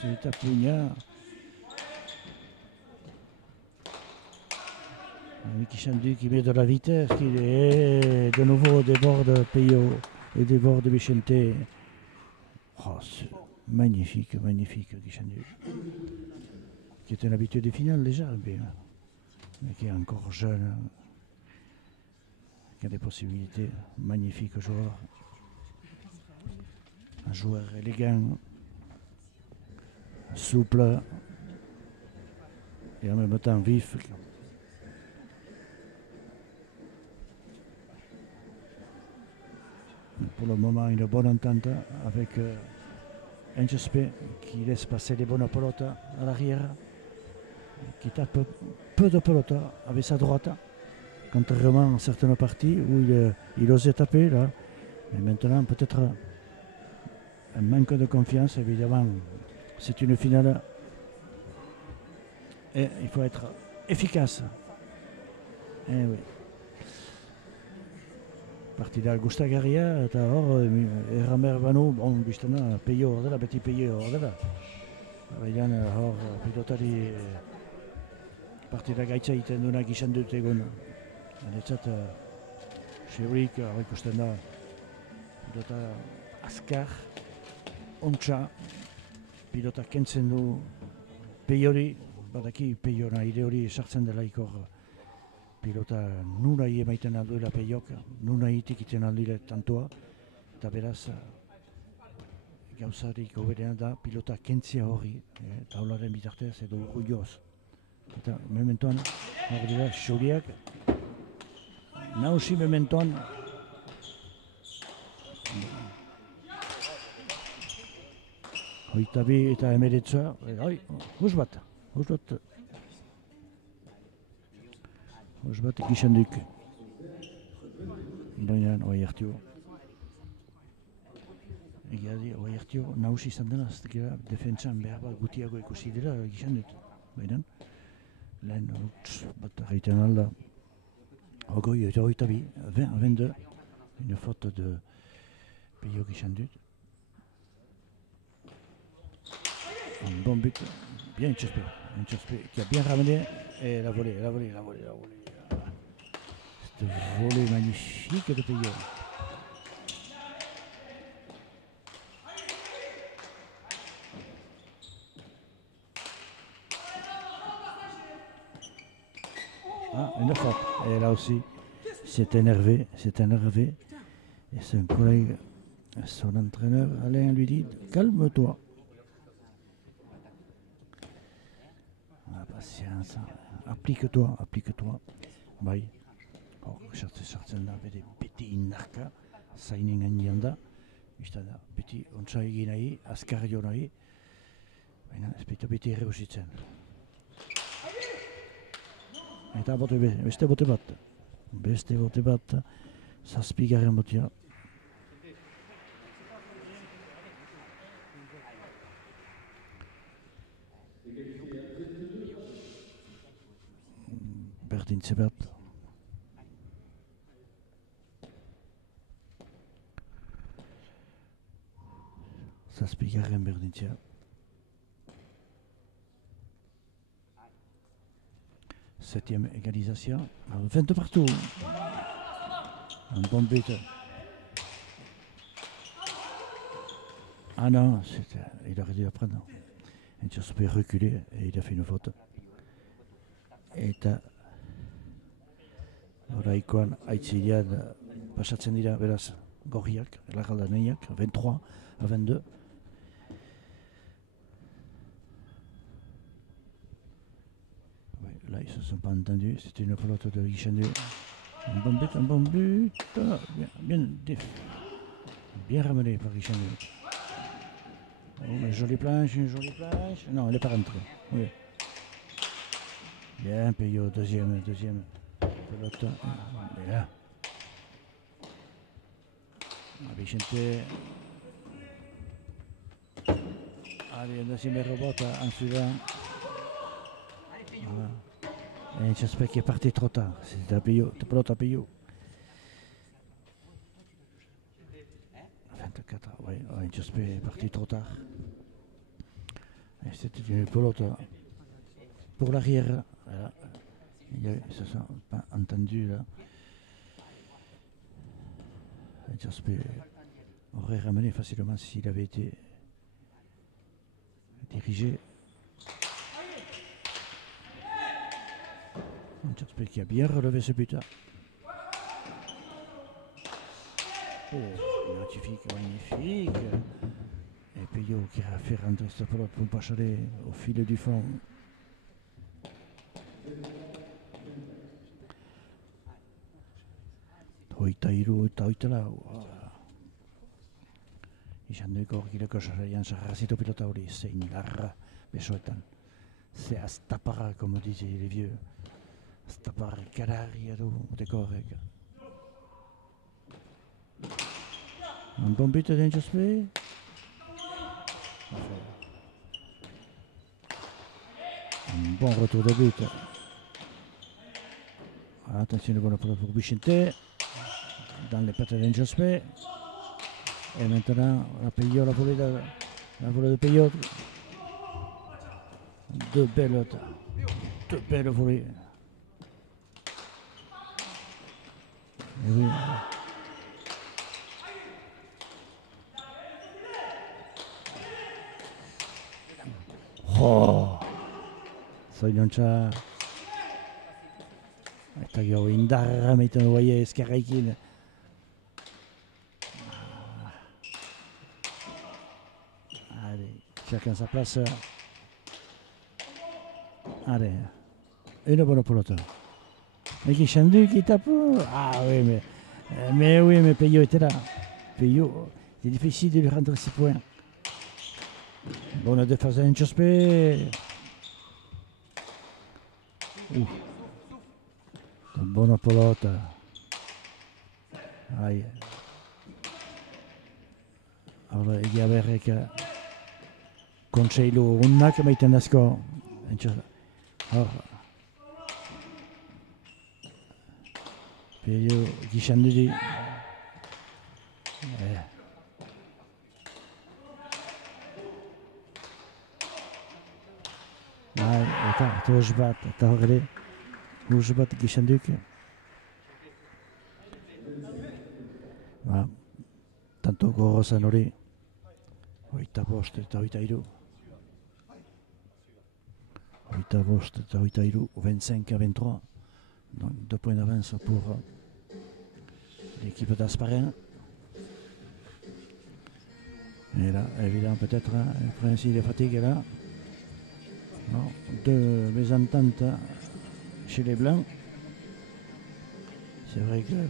C'est Tapugna. Guichandu qui met de la vitesse, qui est de nouveau déborde Peyo et déborde Vicente. Oh, c'est magnifique Guichandu. Qui est un habitué des finales déjà, mais qui est encore jeune, qui a des possibilités. Magnifique joueur. Un joueur élégant, souple et en même temps vif. Pour le moment, une bonne entente avec Encespe qui laisse passer les bonnes pelotes à l'arrière, qui tape peu de pelotes avec sa droite, contrairement à certaines parties où il osait taper là. Mais maintenant, peut-être un manque de confiance, évidemment. C'est une finale et il faut être efficace. Eh oui. Partida gustagaria eta hor erran behar banu, biztena peio hor dela, beti peio hor dela. Baina hor pilotari partida gaitza egiten duena gizan dut egun. Hanetzat Xeurik hor ikusten da pilota azkar, ontsa, pilota kentzen du peiori, badaki peio nahi hori sartzen dela ikor. Pilota nunai emaiten alduela peiok, nunai tikiten aldire tantoa, eta beraz gauzarik hoberean da pilota kentzia hori, taularen bitartez edo urruioz. Eta mementoan, hor dira, Xuriak, nausi mementoan, hoita bi eta emeretza, hus bat. Hus bat Guichanduk. Baina Oiertio. Egia di, Oiertio nausi izan dena, defentsan behar bat gutiago ikusi dira Guichanduk. Baina, lehen bat egiten alda. Ogoi eta hoita bi, 20-22, une faute de Peyo Guichanduk. Un bon but, bien Encespe, qui a bien ramené et la volée. Cette volée magnifique de Peyo. Ah, une faute. Et là aussi, c'est énervé. Et son collègue, son entraîneur, Alain, lui dit « Calme-toi ». Patience, applique-toi. Bai, sartzen da bere beti indarka, zainen gainean da, beti ontsa egin nahi, azkar jo nahi, baina ez beti erregusitzen. Eta beste bote bat, zazpigarren botea, Berdintze bat. Zazpigarren berdintzea. Septième égalisation. 20 partout. Un bon but. Ah non, il aurait dû la prendre. Il se peut reculer et il a fait une faute. Eta oraikoan aitzilean pasatzen dira beraz gorriak, lagaldaneiak, 23 à 22. Oui, là ils se sont pas entendus, c'était une pelote de Guichendu. Un bon but, ah, bien ramené par Guichendu. Oh, une jolie planche. Non, elle n'est pas rentrée. Oui. Bien, Payot, deuxième pelote. Bien. Vicente. Allez, un deuxième robot en suivant. Voilà. Et j'espère qu'il est parti trop tard. C'est un Payot, de pelote à Payot. 24, oui, j'espère qu'il est parti trop tard. Et c'était une pelote pour l'arrière. Voilà. Ils ne se sont pas entendus là. J'espère aurait ramené facilement s'il avait été dirigé. J'espère qu'il a bien relevé ce but là. Oh, magnifique. Et Payot qui a fait rentrer cette pelote pour pas chaler au fil du fond. Hoitairu eta hoitalau. Izan duiko horkileko saraian sarrazito pilota hori zein larra besoetan. Se astapara, comme disaient les vieux. Astapara kararria du muteko horrek. Un bon but de Jospé. Un bon retour de but. Attention, le bon appel pour Vicente. Dans les pattes de Jospé. Et maintenant, la volée de Payot. Deux belles volées. Et oui. Oh, zoriontza eta gero indarra meiten duaie ezkerraikin. Allez, chacun sa place. Allez, une bonne pelote. Mais qui Chandu qui tape. Ah oui, mais Payot était là. Payot, c'est difficile de lui rendre 6 points. Bonne défense de Jospé. Buona pelota. Aia. Ora egia berrek kontseilu unak maiten asko. Hor. Payot gixanduri. Eta hoz bat, eta horre hoz bat gixanduk. Tanto gorozan hori 25 eta 23. 25 eta 23, 25 à 23. Donc 2 points d'avance pour l'équipe d'Asparin. Et là, évidemment, peut-être un principe de fatigue là. Non, de mésentente chez les Blancs. C'est vrai que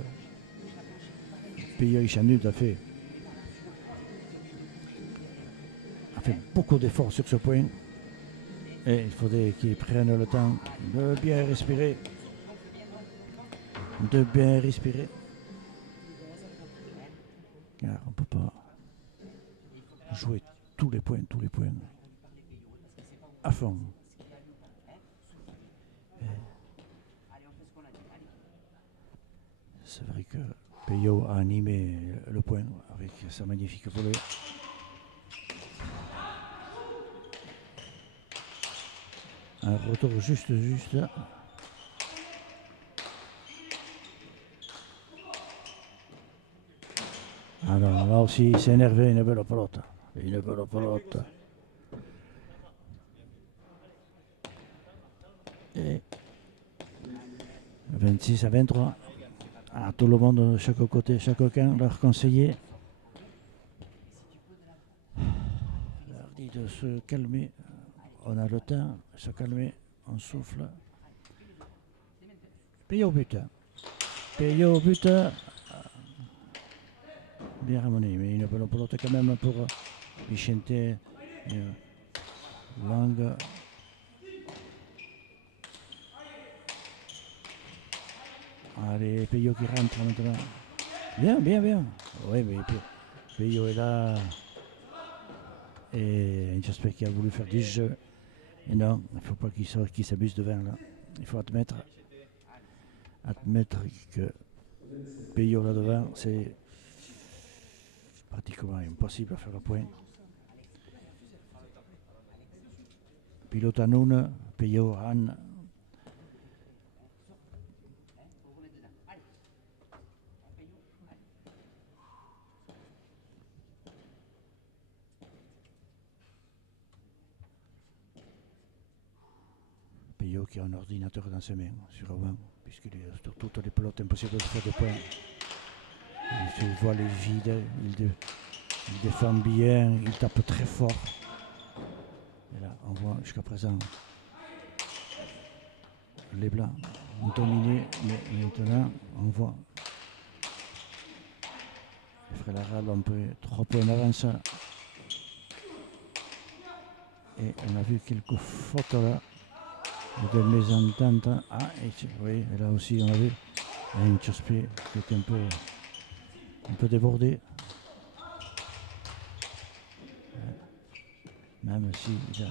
Payot Chanut a fait beaucoup d'efforts sur ce point. Et il faudrait qu'ils prennent le temps de bien respirer. Car on ne peut pas jouer tous les points. à fond. C'est vrai que Peyo a animé le point avec sa magnifique volée. Un retour juste. Ah non, là aussi il s'est énervé, une belle pelote. Une belle pelote. Et 26 à 23. Ah, tout le monde de chaque côté, chaque camp, leur conseiller. Leur dit de se calmer. On a le temps, se calmer, on souffle. Peyo au but. Peyo au but. Bien ramené, mais une bonne pelote quand même pour Vicente. Lang. Allez, Peyo qui rentre maintenant. Bien. Oui, mais Peyo est là. Et j'espère qu'il a voulu faire du jeu. Et non, il ne faut pas qu'il s'abuse devant là. Il faut admettre que Peyo là devant, c'est pratiquement impossible à faire un point. Pilote Hanoun, Peyo Han. Peyo qui a un ordinateur dans ses mains, sûrement, puisqu'il est sur toutes les pelotes, impossible de faire des points. Il se voit les vides, il défend bien, il tape très fort. Et là, on voit jusqu'à présent les Blancs ont dominé, mais maintenant, on voit les frères Laral ont pris 3 points d'avance. Et on a vu quelques fautes là. De mésentente. Ah, oui, et là aussi on a vu un Chospé qui était un peu débordé. Même s'il a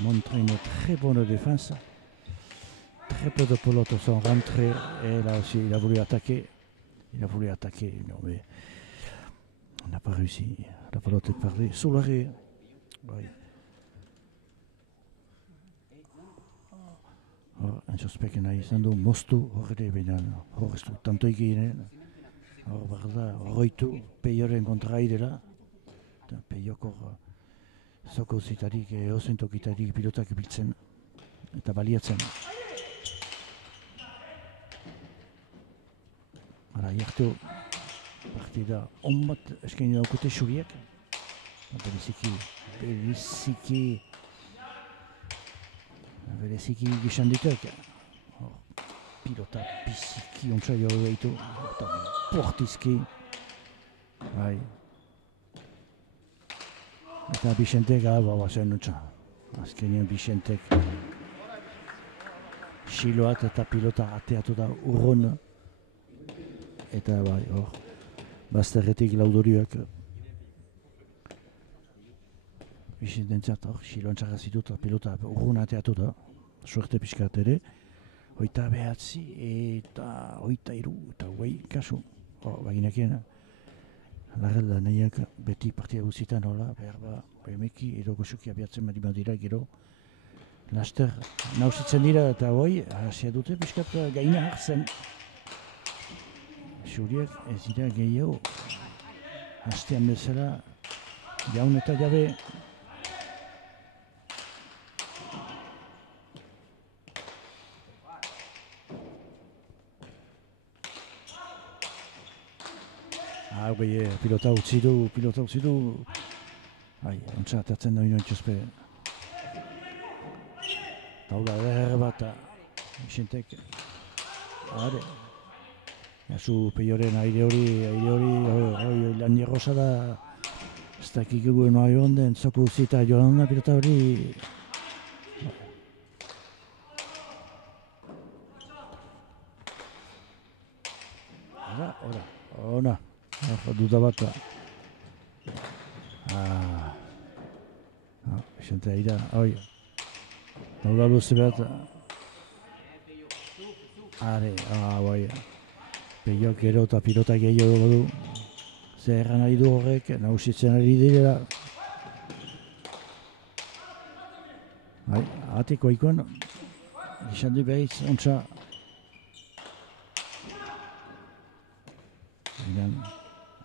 montré une très bonne défense. Très peu de pelotes sont rentrées et là aussi il a voulu attaquer. Non mais on n'a pas réussi. La pelote est partie sous l'arrêt. Oui. Un sospek nahi izan du moztu horre baina hor ez du tanto eginen hor barda horroitu Peyoren kontra airela eta Peyoko zoko zitarik eozentokitarik pilotak biltzen eta baliatzen. Hala, jartu partida on bat eskaini daukute xuriek bereziki gizan ditek. Pilota biziki ontsa jo behitu. Eta portizki. Bai. Eta Bicentek, zen ontsa. Azkenean Bicentek xiloat eta pilota ateatu da urrun. Eta bai, hor. Bazterretik laudorioak. Bicententzat hor, xiloan txarrazitu eta pilota urrun ateatu da. Suerte pixkat ere. 29 eta 23 eta guai kasu. Baginakien, larrela nahiak beti partia guzitan hola, behar ba, emeki edo goxuki abiatzen badira gero. Laster nausitzen dira eta hoi, hasia dute pixkat gaina hartzen. Xuriek ez dira gehiago. Hastean bezala, jaun eta jabe. Pilota utzi du. Ontsa atatzen da inoen txospe. Taula eder bat, Bicentek. Jasu Peyoren aire hori, lan nierrosa da. Ez dakik eguen nahi honden, zoko utzita joan da pilota hori. Ona. Duda bat. Bixente aira, Taula luze bat. Are, bai. Peio gero eta pilota gehiago du. Zer erran nahi du horrek, nausitzen ari direla. Bai, atiko ikon. Gizan du behiz, ontsa.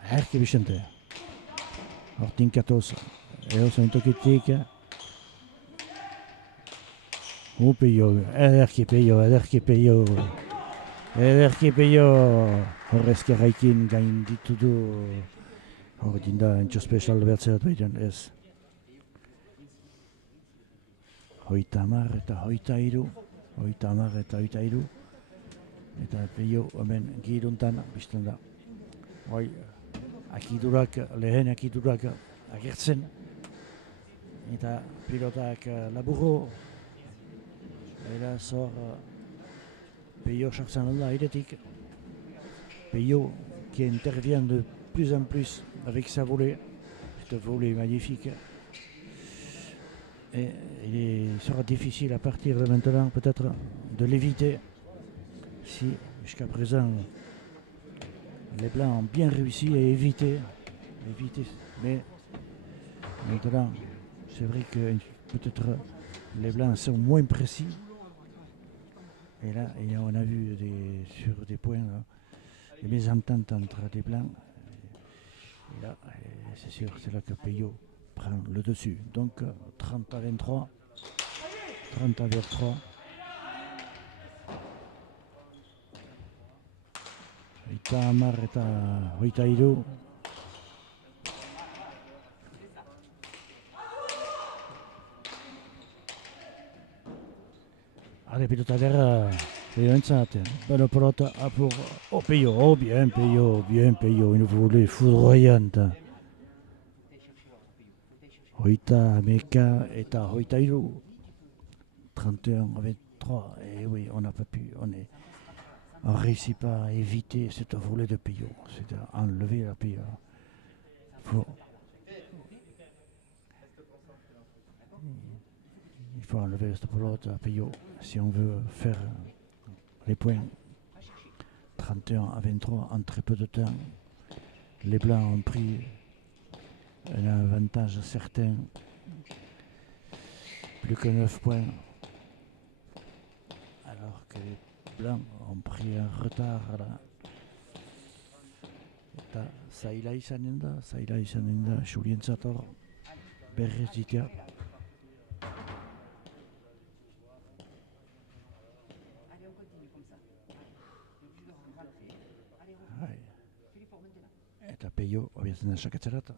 Erki Vicente. Hortin katoz. Eo zaintokitik. Peio, ederki peio. Ederki peio. Horrezkerraikin gain ditudu. Hor dinda entxo special bertzerat baitan, ez. 30 eta 23. 30 eta 23. Eta peio hemen giruntan bizten da. Hoi, lehen akidurak agertzen. Eta pilotak laburo. Era sort Peyo sartzen alda airetik. Peyo qui intervient de plus en plus avec sa volée. Cette volée magnifique. Et il sera difficile à partir de maintenant peut-être de l'éviter. Si jusqu'à présent les Blancs ont bien réussi à éviter. Mais maintenant c'est vrai que peut-être les Blancs sont moins précis. Et là, on a vu sur des points des mésententes entre les Blancs. Et là, c'est sûr, c'est là que Peyo prend le dessus. Donc 30 à 23. 30 à 23. Hoita hamar eta hoita hiru. Allez, pilota derra, Peyo entzat. Bonne pelota pour Peyo. Oh, bien Peyo. Une volée foudroyante. Hoita hameka eta hoita hiru. 31 à 23. Et oui, on n'a pas pu. On ne réussit pas à éviter cette volée de Peyo. C'est à enlever la Peyo. Il faut enlever cette pelote à Peyo si on veut faire les points. 31 à 23 en très peu de temps. Les Blancs ont pris un avantage certain. Plus que 9 points. Alors que les Blancs ont pris un retard là. Zaila izanen da, Julientzator, berrez ditea. Eta Peyo abiatzen da sakatzerat.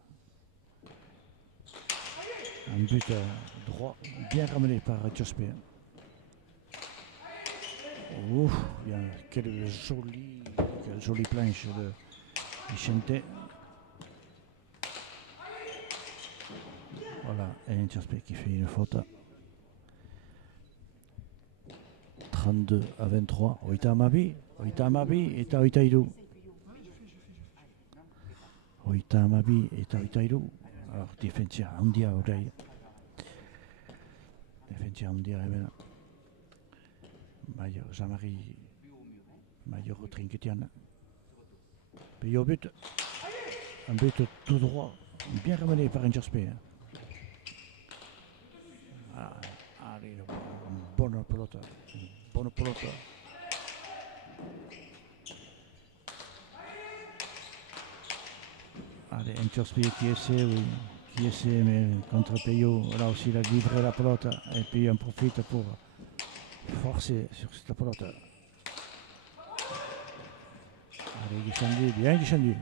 Un but droit, bien ramené par Txospe. Ouf, quelle jolie planche de Vicente. Voilà, et Txospe qui fait une faute. 32 à 23. Hoita hamabi eta hoita hiru. Hoita hamabi eta hoita hiru. Alors, defentsia handia orai. Defentsia handia hemen. Jean-Marie Maillot trinquetian. Peyo but. Un but tout droit. Bien ramené par un Txospe. Allez, bonne pelota. Allez, un Txospe qui essaie, mais contre Peyo, là aussi il a livré la pelote et puis on profite pour forcer sur cette pelote. Allez, Guichandu, bien Guichandu.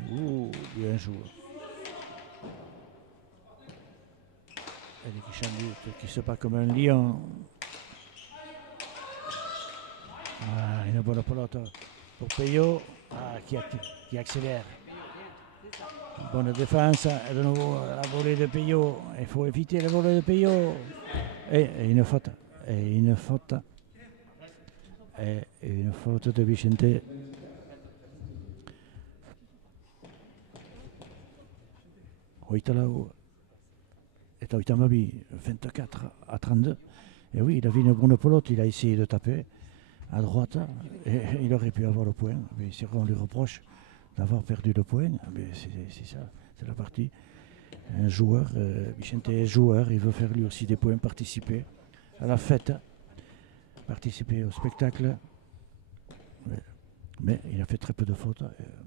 Bien joué. Allez, Guichandu qui se bat comme un lion. Une bonne pelote pour Peyo qui accélère. Bonne défense, et de nouveau la volée de Peyo. Il faut éviter la volée de Peyo. Et une faute. Et une faute de Vicente. Hoita lau eta hoita hamabi 24 à 32. Et oui, il a vu une bonne pelote, il a essayé de taper à droite et il aurait pu avoir le point. Mais c'est qu'on lui reproche d'avoir perdu le point. Mais c'est ça, c'est la partie. Un joueur, Vicente est joueur, il veut faire lui aussi des points, participer à la fête, participer au spectacle. Mais il a fait très peu de fautes.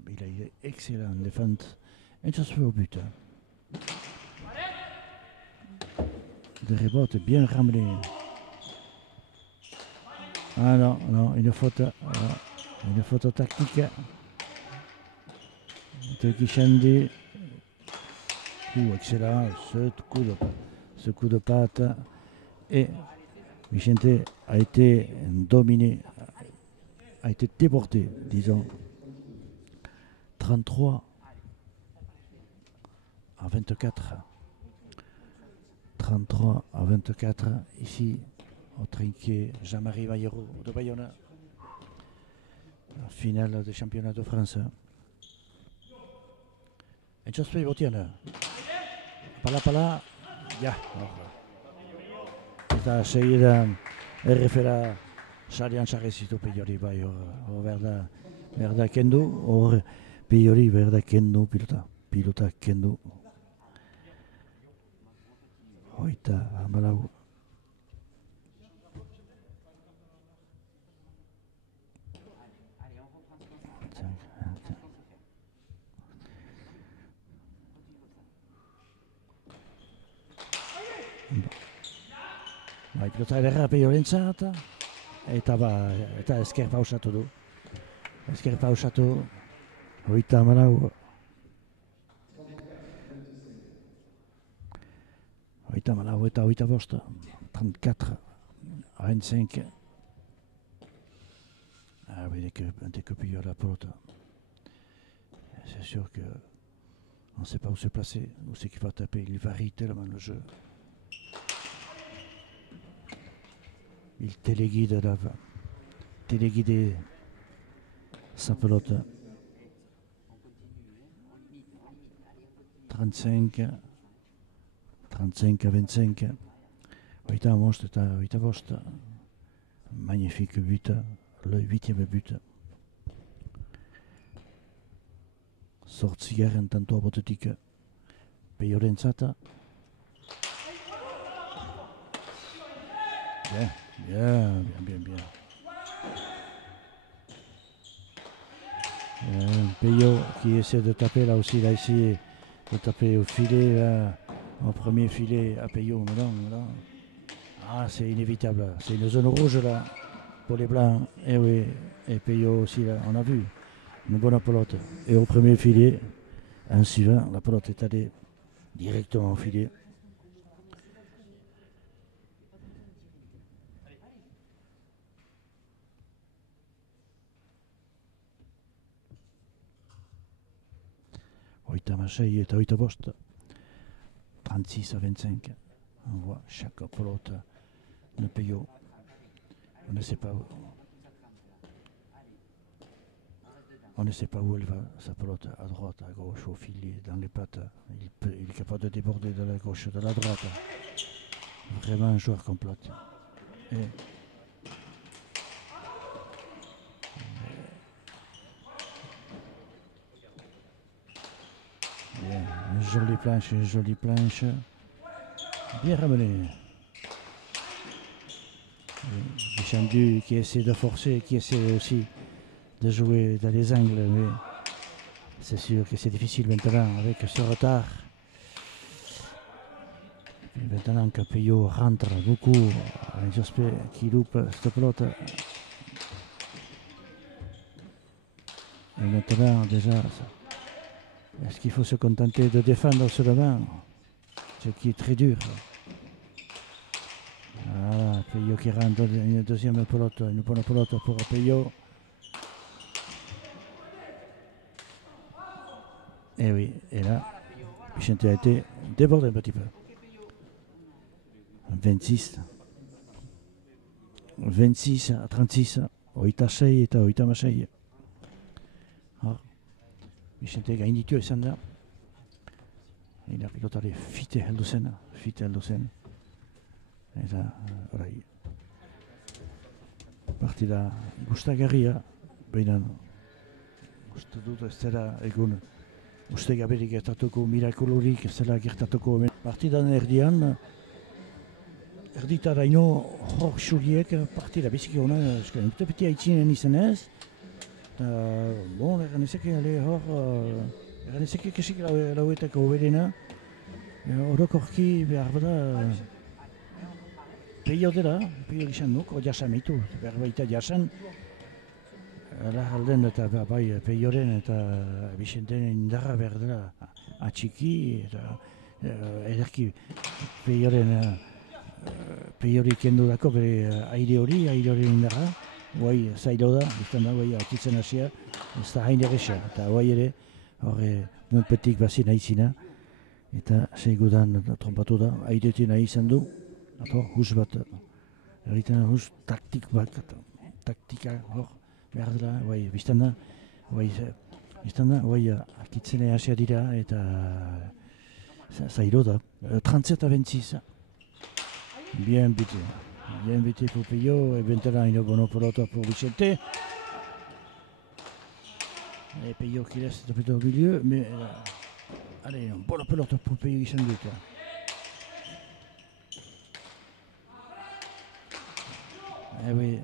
Il a été excellent en défense. Et ça se fait au but. Des rebotes bien ramenés. Ah non, non, une faute tactique de Kishandi. Excellent, ce coup de patte. Et Vicente a été dominé, a été débordé, disons. 33 à 24. 33 à 24, ici, au trinquet Jean-Marie Baillero de Bayonne. La finale du championnat de France. Et just play Botiana. Pala, ya. Eta segidan errefera sarian sarrezitu Peiori bai hor berda kendu, hor Peiori berda kendu pilota kendu. Hoita amalau. Pilota ederra Peiorentzat eta esker pausatu du. Esker pausatu hoita amalau. Hoita amalau eta hoita bost. 34 à 25. Ah oui, dès que Peior la pelote. C'est sûr que on ne sait pas où se placer, où c'est qu'il va taper. Il varie tellement le jeu. Il téléguide sa pelote. 35 à 25. Hoita most eta hoita bost. Magnifique but, le 8e but. Zortzigaren tantoa botetik Peiorentzat. Bien. Peyo qui essaie de taper là aussi, il a essayé de taper au filet, là, au premier filet à Peyo. Là. Ah, c'est inévitable, c'est une zone rouge là pour les blancs. Et oui, et Peyo aussi là, on a vu une bonne pelote. Et au premier filet, un suivant, la pelote est allée directement au filet. Hoita masei eta hoita bost. 36 à 25. On voit chaque pelote de Peyo. On ne sait pas où. On ne sait pas où elle va, sa pelote, à droite, à gauche, au filet, dans les pattes. Il est capable de déborder de la gauche, de la droite. Vraiment un joueur complet. Et bien, une jolie planche. Bien ramené. Bichandu qui essaie de forcer, qui essaie aussi de jouer dans les angles, mais c'est sûr que c'est difficile maintenant avec ce retard. Et maintenant que Peyo rentre beaucoup, j'espère qu'il loupe cette pelote. Et maintenant déjà, est-ce qu'il faut se contenter de défendre seulement, ce qui est très dur. Voilà, Peyo qui rentre une deuxième pelote, une bonne pelote pour Peyo. Et oui, et là, Vicente a été débordé un petit peu. 26 à 36, hoita sei eta hoita hamasei. Vicente gainditu izan da. Eta pilotari fite heldu zen. Eta orai partida gustagarria, baina uste dut ez dela egun uste gaberik gertatuko mirakulurik ez dela gertatuko. Partidan erdian, erditaraino hor xuriek partida biziki hona, esken dute beti haitzinen izenez. Eta, bon, erran ezeke kesik lauetako berena. Orokorki behar bada peio dela, peio gizan duk, jasamitu, behar baita jasan. Alden eta bai peioren eta Bixenten indarra behar dela atxiki eta ederki peiorik kendu dako bere aire hori indarra. Guai zailo da, biztan da, guai akitzen hasia, ez da hain erresa. Eta guai ere, horre munpetik bazin haizina. Eta segudan trompatu da, airetin nahi izan du. Ato, hus bat, erritan hus taktik bat, taktika hor behar dela, guai, biztan da, guai akitzen hasia dira eta zailo da. 37 à 26. Bien buté pour Pillot et maintenant une bonne pelote pour Vicente. Et Pillot qui laisse plutôt au milieu, mais allez, une bonne pelote pour Pillot qui s'en doute. Eh oui,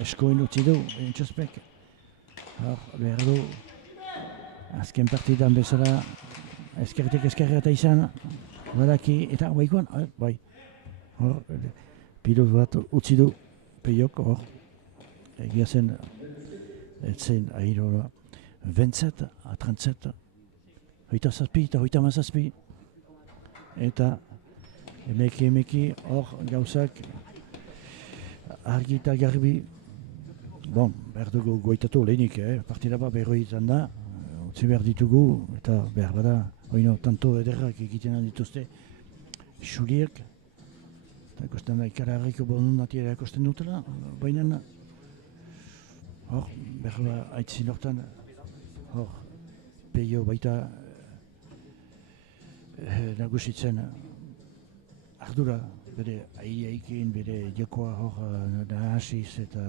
Eskoin utzi du, Intxospek. Hor, behar du, azken partidan bezala, eskerretik eskerra eta izan, badaki, eta baikoan, bai. Hor, pilot bat utzi du, Peiok, hor, egia zen, etzen ahirola, 27 a 37, hoita zazpi eta hoita mazazpi, eta emeki, hor, gauzak, argi eta garbi, bon, behar dugu goitatu lehenik, partida bat berroi izan da, utzi behar ditugu, eta behar bada, oino, tanto ederrak egiten dituzte, xuriek, eta ikusten da ikaragarriko bonun natiera ikusten dutela, baina hor, behar aitzin hortan, hor, Peio baita nagusitzen ardura, bere aireekin, bere jokoa hor nahasiz eta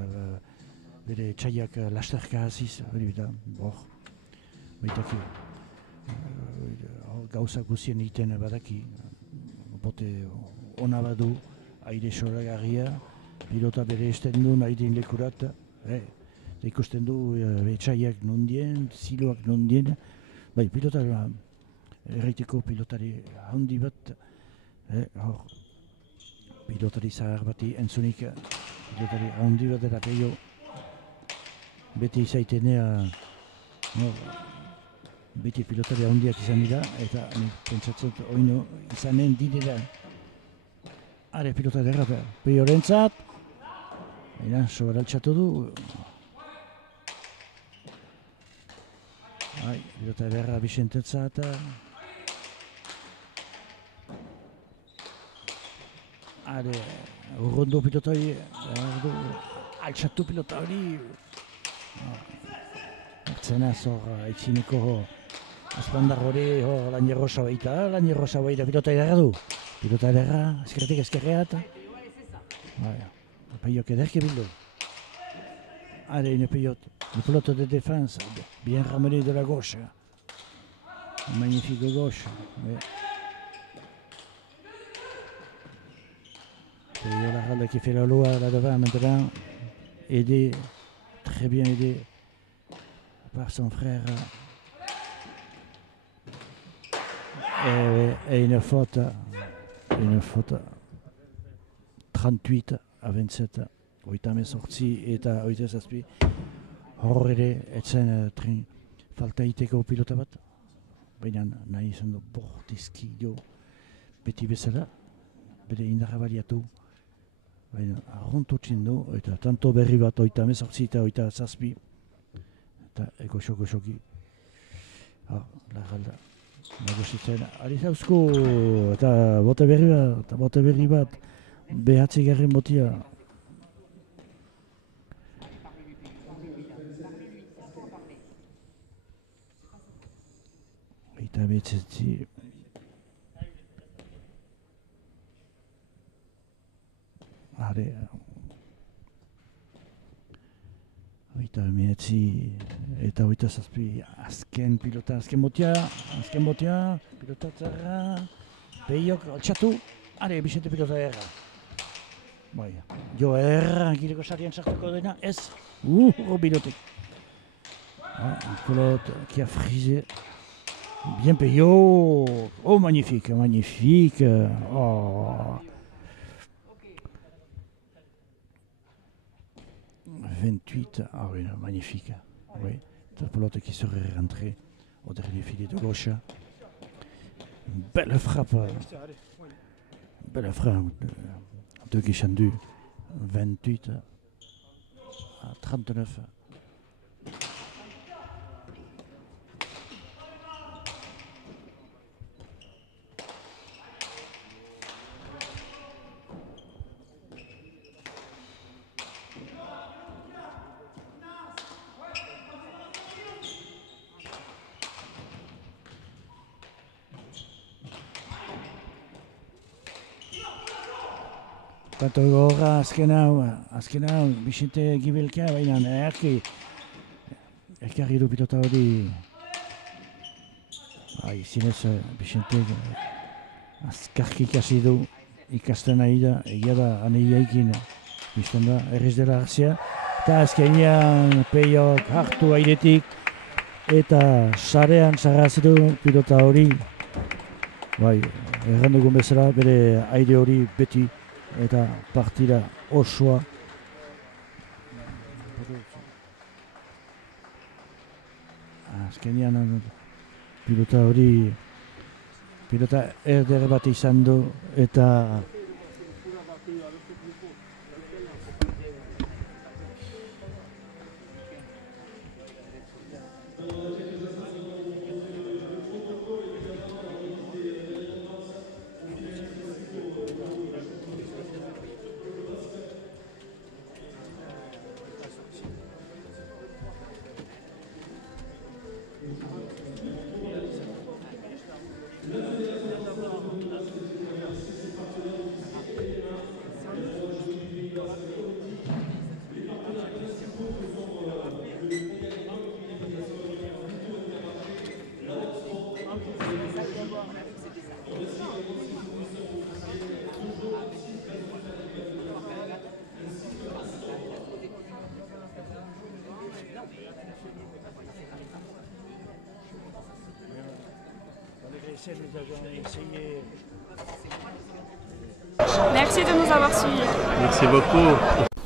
bere txaiak lasterka hasiz, hori bita, hor, baitaki, gauza guzien egiten badaki, bote ona badu, aire soragarria, pilota bere esten du nahi din lekurat, ikusten du etxaiak nondien, ziloak nondien, bai, pilota erraiteko pilotari handi bat, hor, pilotari zahar bati entzunik, pilotari handi bat dela Peio, beti izaitenea, beti pilotari handiak izan dira, eta pentsatzen oino izanen direla. Are pilota derra Peiorentzat, baina sobaraltxatu du. Pilota derra Bicentetzat. Are, urrondo pilota hori, altxatu pilota hori. Artzenaz hor, aitzineko azpandar hori, hor, Lanierrosa baita pilota derra du. Pilota ederra, eskerretik eskerreat. Peiok ederki bildu. Allez, une pelote de défense, bien ramenée de la gauche. Magnifique gauche. Peio Larralde qui fait la loi là-devant maintenant. Aidé, très bien aidé par son frère. Et une faute 38 à 27, oitame sortzi eta oita zazpi. Hor ere, etzen falta iteko pilota bat, baina nahi izan du bortizki jo beti bezala, bere indarra baliatu, baina arrontotxin du, eta tanto berri bat oitame sortzi eta oita zazpi, eta goxoki. Larralda. Nagusitzen, ari zauzko, eta bote berri bat, behatzi garren botia. Eta betzetzi. Are, eta hogeita zazpi azken pilota, azken botia, pilota zerra, Peiok altxatu, are, Bixente pilota erra. Bai, jo erra, gireko sarian sartuko dena, ez, bilotik. Nicolette qui a frisé. Bien Peiok, oh magnifique, magnifique, oh. 28, ah oui, magnifique. Oui, cette pelote qui serait rentrée au dernier filet de gauche. Belle frappe de Guichandu. 28 à 39. Tanto gogorra azken hau, Bixente gibelkea, baina erkarri du pilota hori. Zinez, Bixente azkarki ikasi du ikasten ari da, egia da, aneiaikin bizten da, errez dela hartzea. Eta azkenean Peiok hartu airetik eta sarean sarrazi du pilota hori. Bai, errandugun bezala, bere aire hori beti eta partida osoa. Azkenean pilota hori, pilota eder bat izan du eta Merci de nous avoir suivis. Merci beaucoup.